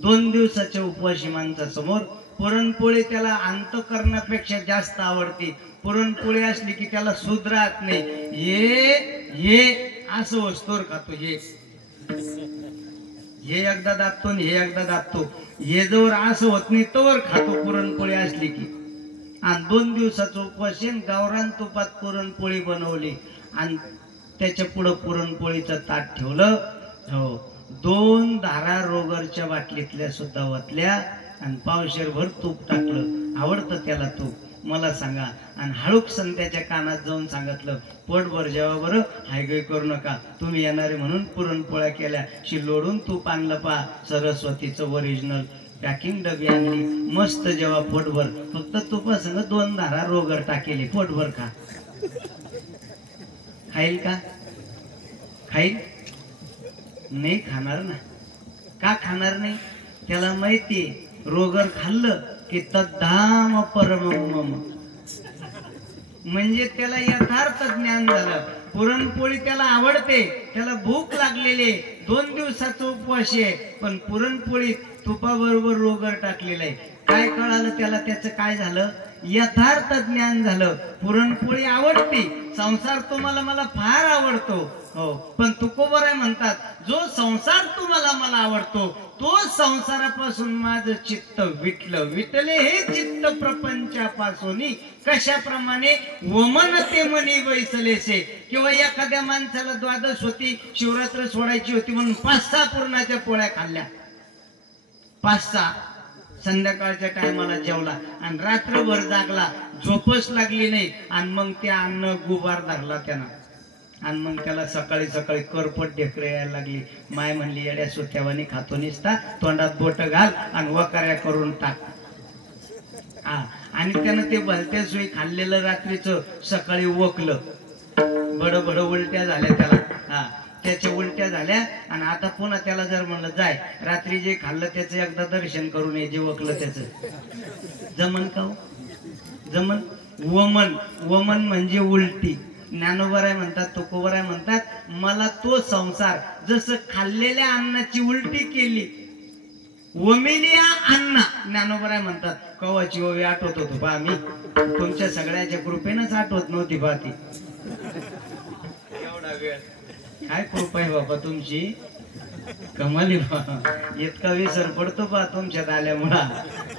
2 दिवसाच्या उपवासी माणसासमोर. पुरणपोळी त्याला अंतकरणापेक्षा जास्त आवडते, पुरणपोळी असली की त्याला सूद राहत नाही, हे असं वस्तूवर खातो, हे एकदा दाबतो आणि हे एकदा दाबतो. हे जवळ असं होत नाही तवर खातो पुरणपोळी असली की. आणि 2 दिवसाचं उपवास गावरान तुपात पुरणपोळी बनवली आणि त्याच्या पुढं पुरणपोळीचं ताट ठेवलं. हो, 2 धारा रोगरच्या बाटलीतल्या सुद्धा वतल्या आणि पावशेरभर तूप टाकलं. आवडतं त्याला तूप. मला सांगा. आणि हळूक संत्याच्या कानात जाऊन सांगितलं, पोटभर जेव्हा बरं, हायगय करू नका, तुम्ही येणारे म्हणून पुरणपोळ्या केल्या. शिलोडून तूप आणलं पा, सरस्वतीचं ओरिजिनल पॅकिंग डबी आणली. मस्त जेव्हा पोटभर, फक्त तुपासंग 2 धारा रोगर टाकेले. पोटभर खा. खाईल का? खाईल नाही? खाणार ना. का खाणार नाही? त्याला माहितीये रोगर खाल्लं की तद्धाम परमम, म्हणजे त्याला यथार्थ ज्ञान झालं. पुरणपोळी त्याला आवडते, त्याला भूक लागलेली, 2 दिवसाचा उपवास आहे, पण पुरणपोळी तुपाबरोबर रोगर टाकलेलं आहे. काय कळालं त्याला? त्याचं काय झालं? यथार्थ ज्ञान झालं. पुरणपोळी आवडती, संसार तुम्हाला मला फार आवडतो. हो, पण तुकोबराय म्हणतात, जो संसार तुम्हाला मला आवडतो तो संसारापासून माझं चित्त विटलं. विटले हे चित्त प्रपंचापासून. कशाप्रमाणे? वमनते मनी बैसलेसे. किंवा एखाद्या माणसाला द्वादश होती, शिवरात्र सोडायची होती म्हणून 5-6 पुरणाच्या पोळ्या खाल्ल्या. 5-6 संध्याकाळच्या टायमाला जेवला आणि रात्रभर जागला, झोपच लागली नाही. आणि मग ते अन्न गुबार धरला त्यानं. आणि मग त्याला सकाळी सकाळी करपट ढेकरे यायला लागली. माय म्हणली, येड्या सुट्यावानी खातो निसता, तोंडात बोट घाल आणि वकाऱ्या करून टाक. आणि त्यानं ते भलत्या सोयी खाल्लेलं रात्रीचं सकाळी वकलं. बडबड उलट्या झाल्या त्याला. त्याच्या उलट्या झाल्या. आणि आता पुन्हा त्याला जर म्हणलं, जाय रात्री जे खाल्लं त्याचं एकदा दर्शन करून ये, जे वकलं त्याचं. जमन का? जमन? वमन. वमन म्हणजे उलटी. ज्ञानोबराय म्हणतात, तुकोबराय म्हणतात, मला तो संसार जसं खाल्लेल्या अन्नाची उलटी केली, वमिलिया अन्न. ज्ञानोबराय म्हणतात, कवाची ओवी आठवत होतो पा मी, तुमच्या सगळ्याच्या कृपेनंच आठवत नव्हती पा ती. एवढा वेळ काय कृपा आहे बाबा तुमची, कमाली बा. इतका विसर पडतो बा तुमच्यात आल्यामुळा.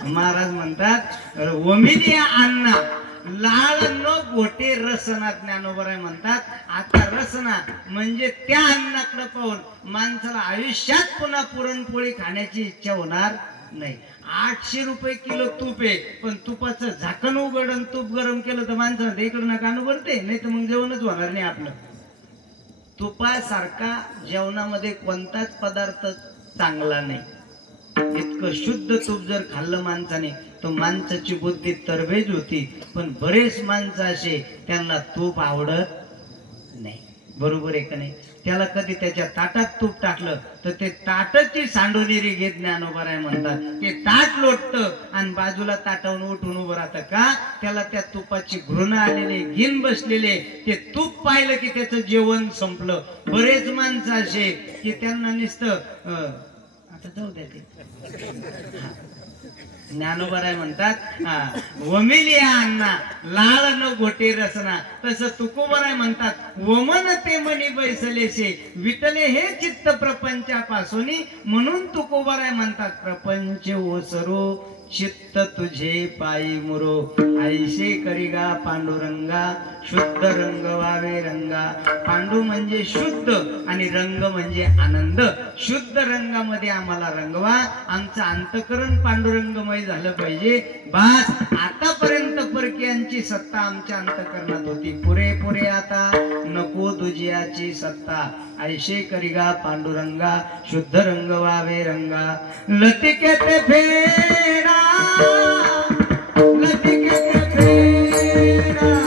महाराज म्हणतात, वमिलिया अन्न लाळ न गोटे रसना. ज्ञानोबराय म्हणतात, आता रसना म्हणजे त्या अन्नाकडे पाहून माणसाला आयुष्यात पुन्हा पुरणपोळी खाण्याची इच्छा होणार नाही. 800 रुपये किलो तूप आहे, पण तुपाचं झाकण उघडून तूप गरम केलं तर माणसाला इकडून कान भरते, नाही तर मग जेवणच होणार नाही आपलं. तुपासारखा जेवणामध्ये कोणताच पदार्थ चांगला नाही. इतकं शुद्ध तूप जर खाल्लं माणसाने तर माणसाची बुद्धी तरबेज होती. पण बरेच माणसं असे, त्यांना तूप आवडत नाही. बरोबर आहे का नाही? त्याला कधी त्याच्या ताटात तूप टाकलं तर ते ताटाची सांडोनिरी घेत ज्ञानोबराय म्हणतात. ते ताट लोटतं आणि बाजूला ताटावून उठून उभं राहतं. का? त्याला त्या तुपाची घृणा आलेली, घिन बसलेले. ते तूप पाहिलं की त्याचं जेवण संपलं. बरेच माणसं असे की त्यांना नुसतं आता जाऊ द्या ते. ज्ञानोबराय म्हणतात, वमिलिया अन्ना लाळ न गोटे रसना. तसं तुकोबराय म्हणतात, वमन ते मनी बैसलेसे. विटले हे चित्त प्रपंचापासून. म्हणून तुकोबराय म्हणतात, प्रपंच ओसरो चित्त तुझे पायी मुरो. ऐसे करिगा पांडुरंगा शुद्ध रंग वावे रंगा. पांडू म्हणजे शुद्ध आणि रंग म्हणजे आनंद. शुद्ध रंगामध्ये आम्हाला रंगवा. आमचं अंतकरण पांडुरंगमय झालं पाहिजे. बस आतापर्यंत परकीयांची सत्ता आमच्या अंतकरणात होती. पुरेपुरे आता नको तुझ्याची सत्ता. ऐशे करिगा पांडुरंगा शुद्ध रंग वावे रंगा. लतिकेते फेरा लतिकेते फेरा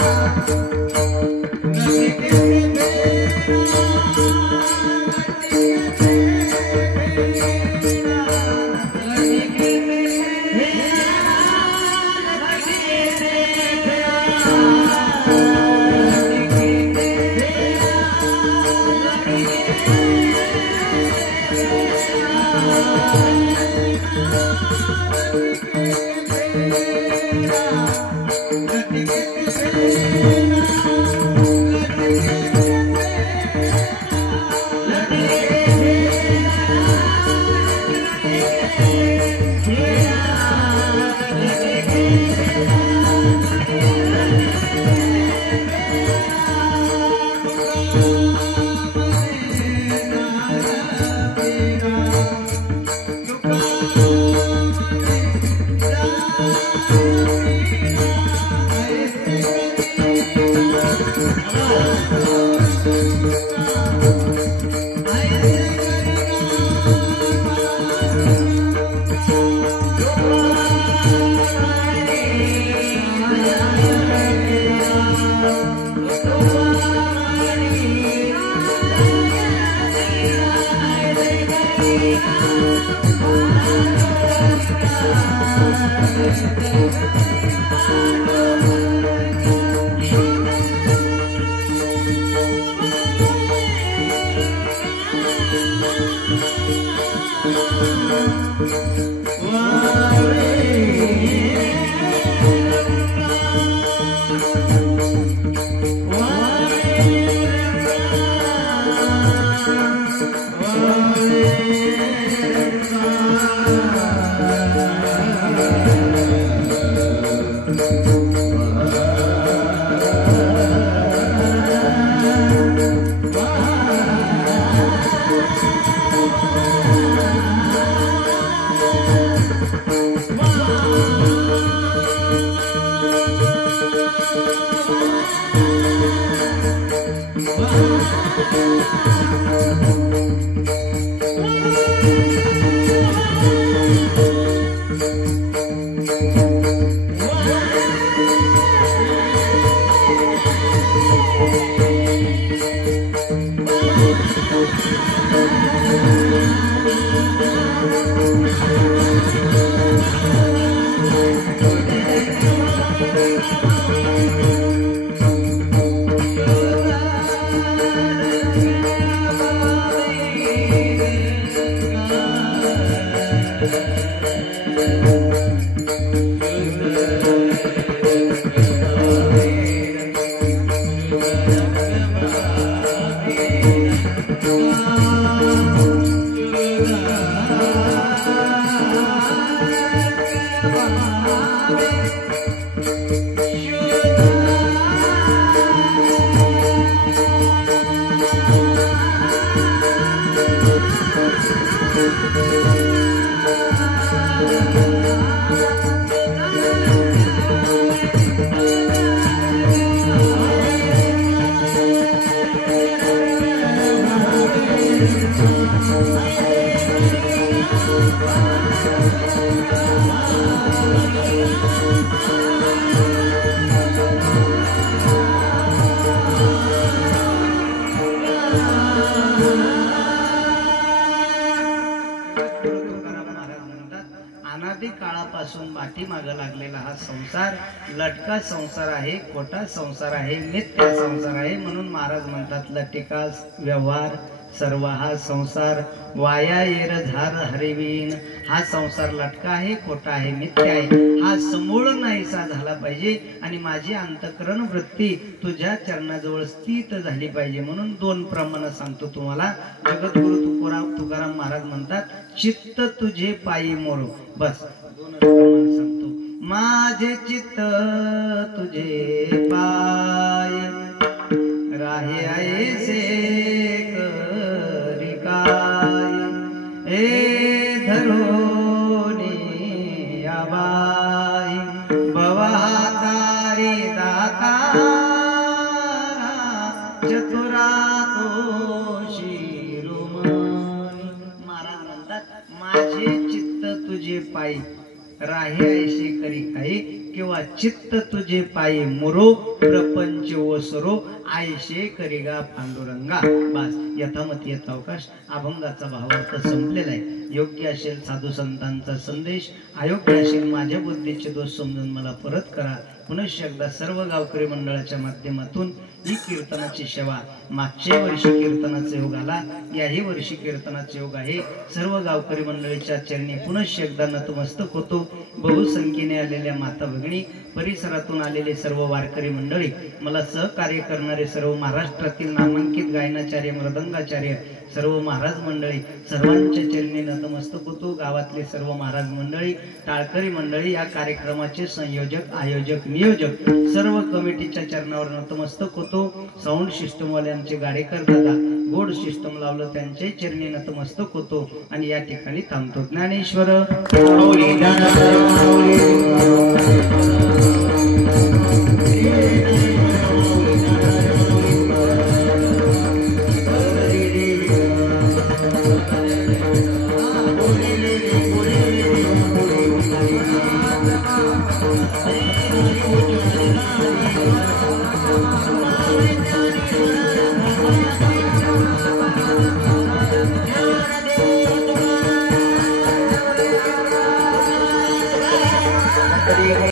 काळापासून पाठीमागे लागलेला हा संसार लटका संसार आहे, खोटा संसार आहे, मिथ्या संसार आहे. म्हणून महाराज म्हणतात लटिका व्यवहार सर्व हा संसार वाया येर झार हरिवीन. हा संसार लटका आहे, खोटा आहे, मिथ्या आहे. हा समूळ नाहीसा झाला पाहिजे आणि माझी अंतःकरण वृत्ती तुझ्या चरणाजवळ स्थित झाली पाहिजे. म्हणून दोन प्रमाण सांगतो तुम्हाला. जगद्गुरु तुकाराम महाराज म्हणतात चित्त तुझे पायी मोरो. बस दोन प्रमाण सांगतो. माझे चित्त तुझे पायी राहे ऐसे ए धरोनी आबाई भवातारी दाता चतुरा तो शिरोमणी. महाराज म्हणतात माझे चित्त तुझे पायी राहे ऐसे करी काही किंवा चित्त तुझे पायी मुरो प्रपंच ओसरो आयशे करिगा पांडुरंगा. बस यथामती यथावकाश अभंगाचा भावार्थ संपलेला आहे. योग्य असेल साधू संतांचा संदेश, अयोग्य असेल माझ्या बुद्धीचे दोष समजून मला परत करा. पुनश्च एकदा सर्व गावकरी मंडळाच्या माध्यमातून ही कीर्तनाची सेवा. मागच्या वर्षी कीर्तनाचा योग आला, याही वर्षी कीर्तनाचा योग आहे. सर्व गावकरी मंडळीच्या चरणी पुनश्च एकदा नतमस्तक होतो. बहुसंख्येने आलेल्या माता भगिनी, परिसरातून आलेले सर्व वारकरी मंडळी, मला सहकार्य करणारे सर्व महाराष्ट्रातील नामांकित गायनाचार्य मृदंगाचार्य सर्व महाराज मंडळी, सर्वांच्या चरणी नतमस्तक होतो. गावातले सर्व महाराज मंडळी, टाळकरी मंडळी, या कार्यक्रमाचे संयोजक, आयोजक, नियोजक सर्व कमिटीच्या चरणावर नतमस्तक होतो. साऊंड सिस्टम वाल्यांचे गाडेकर दादा, गोड सिस्टम लावलं त्यांचे चरणी नतमस्तक होतो आणि या ठिकाणी थांबतो. Dnyaneshwar Thank you.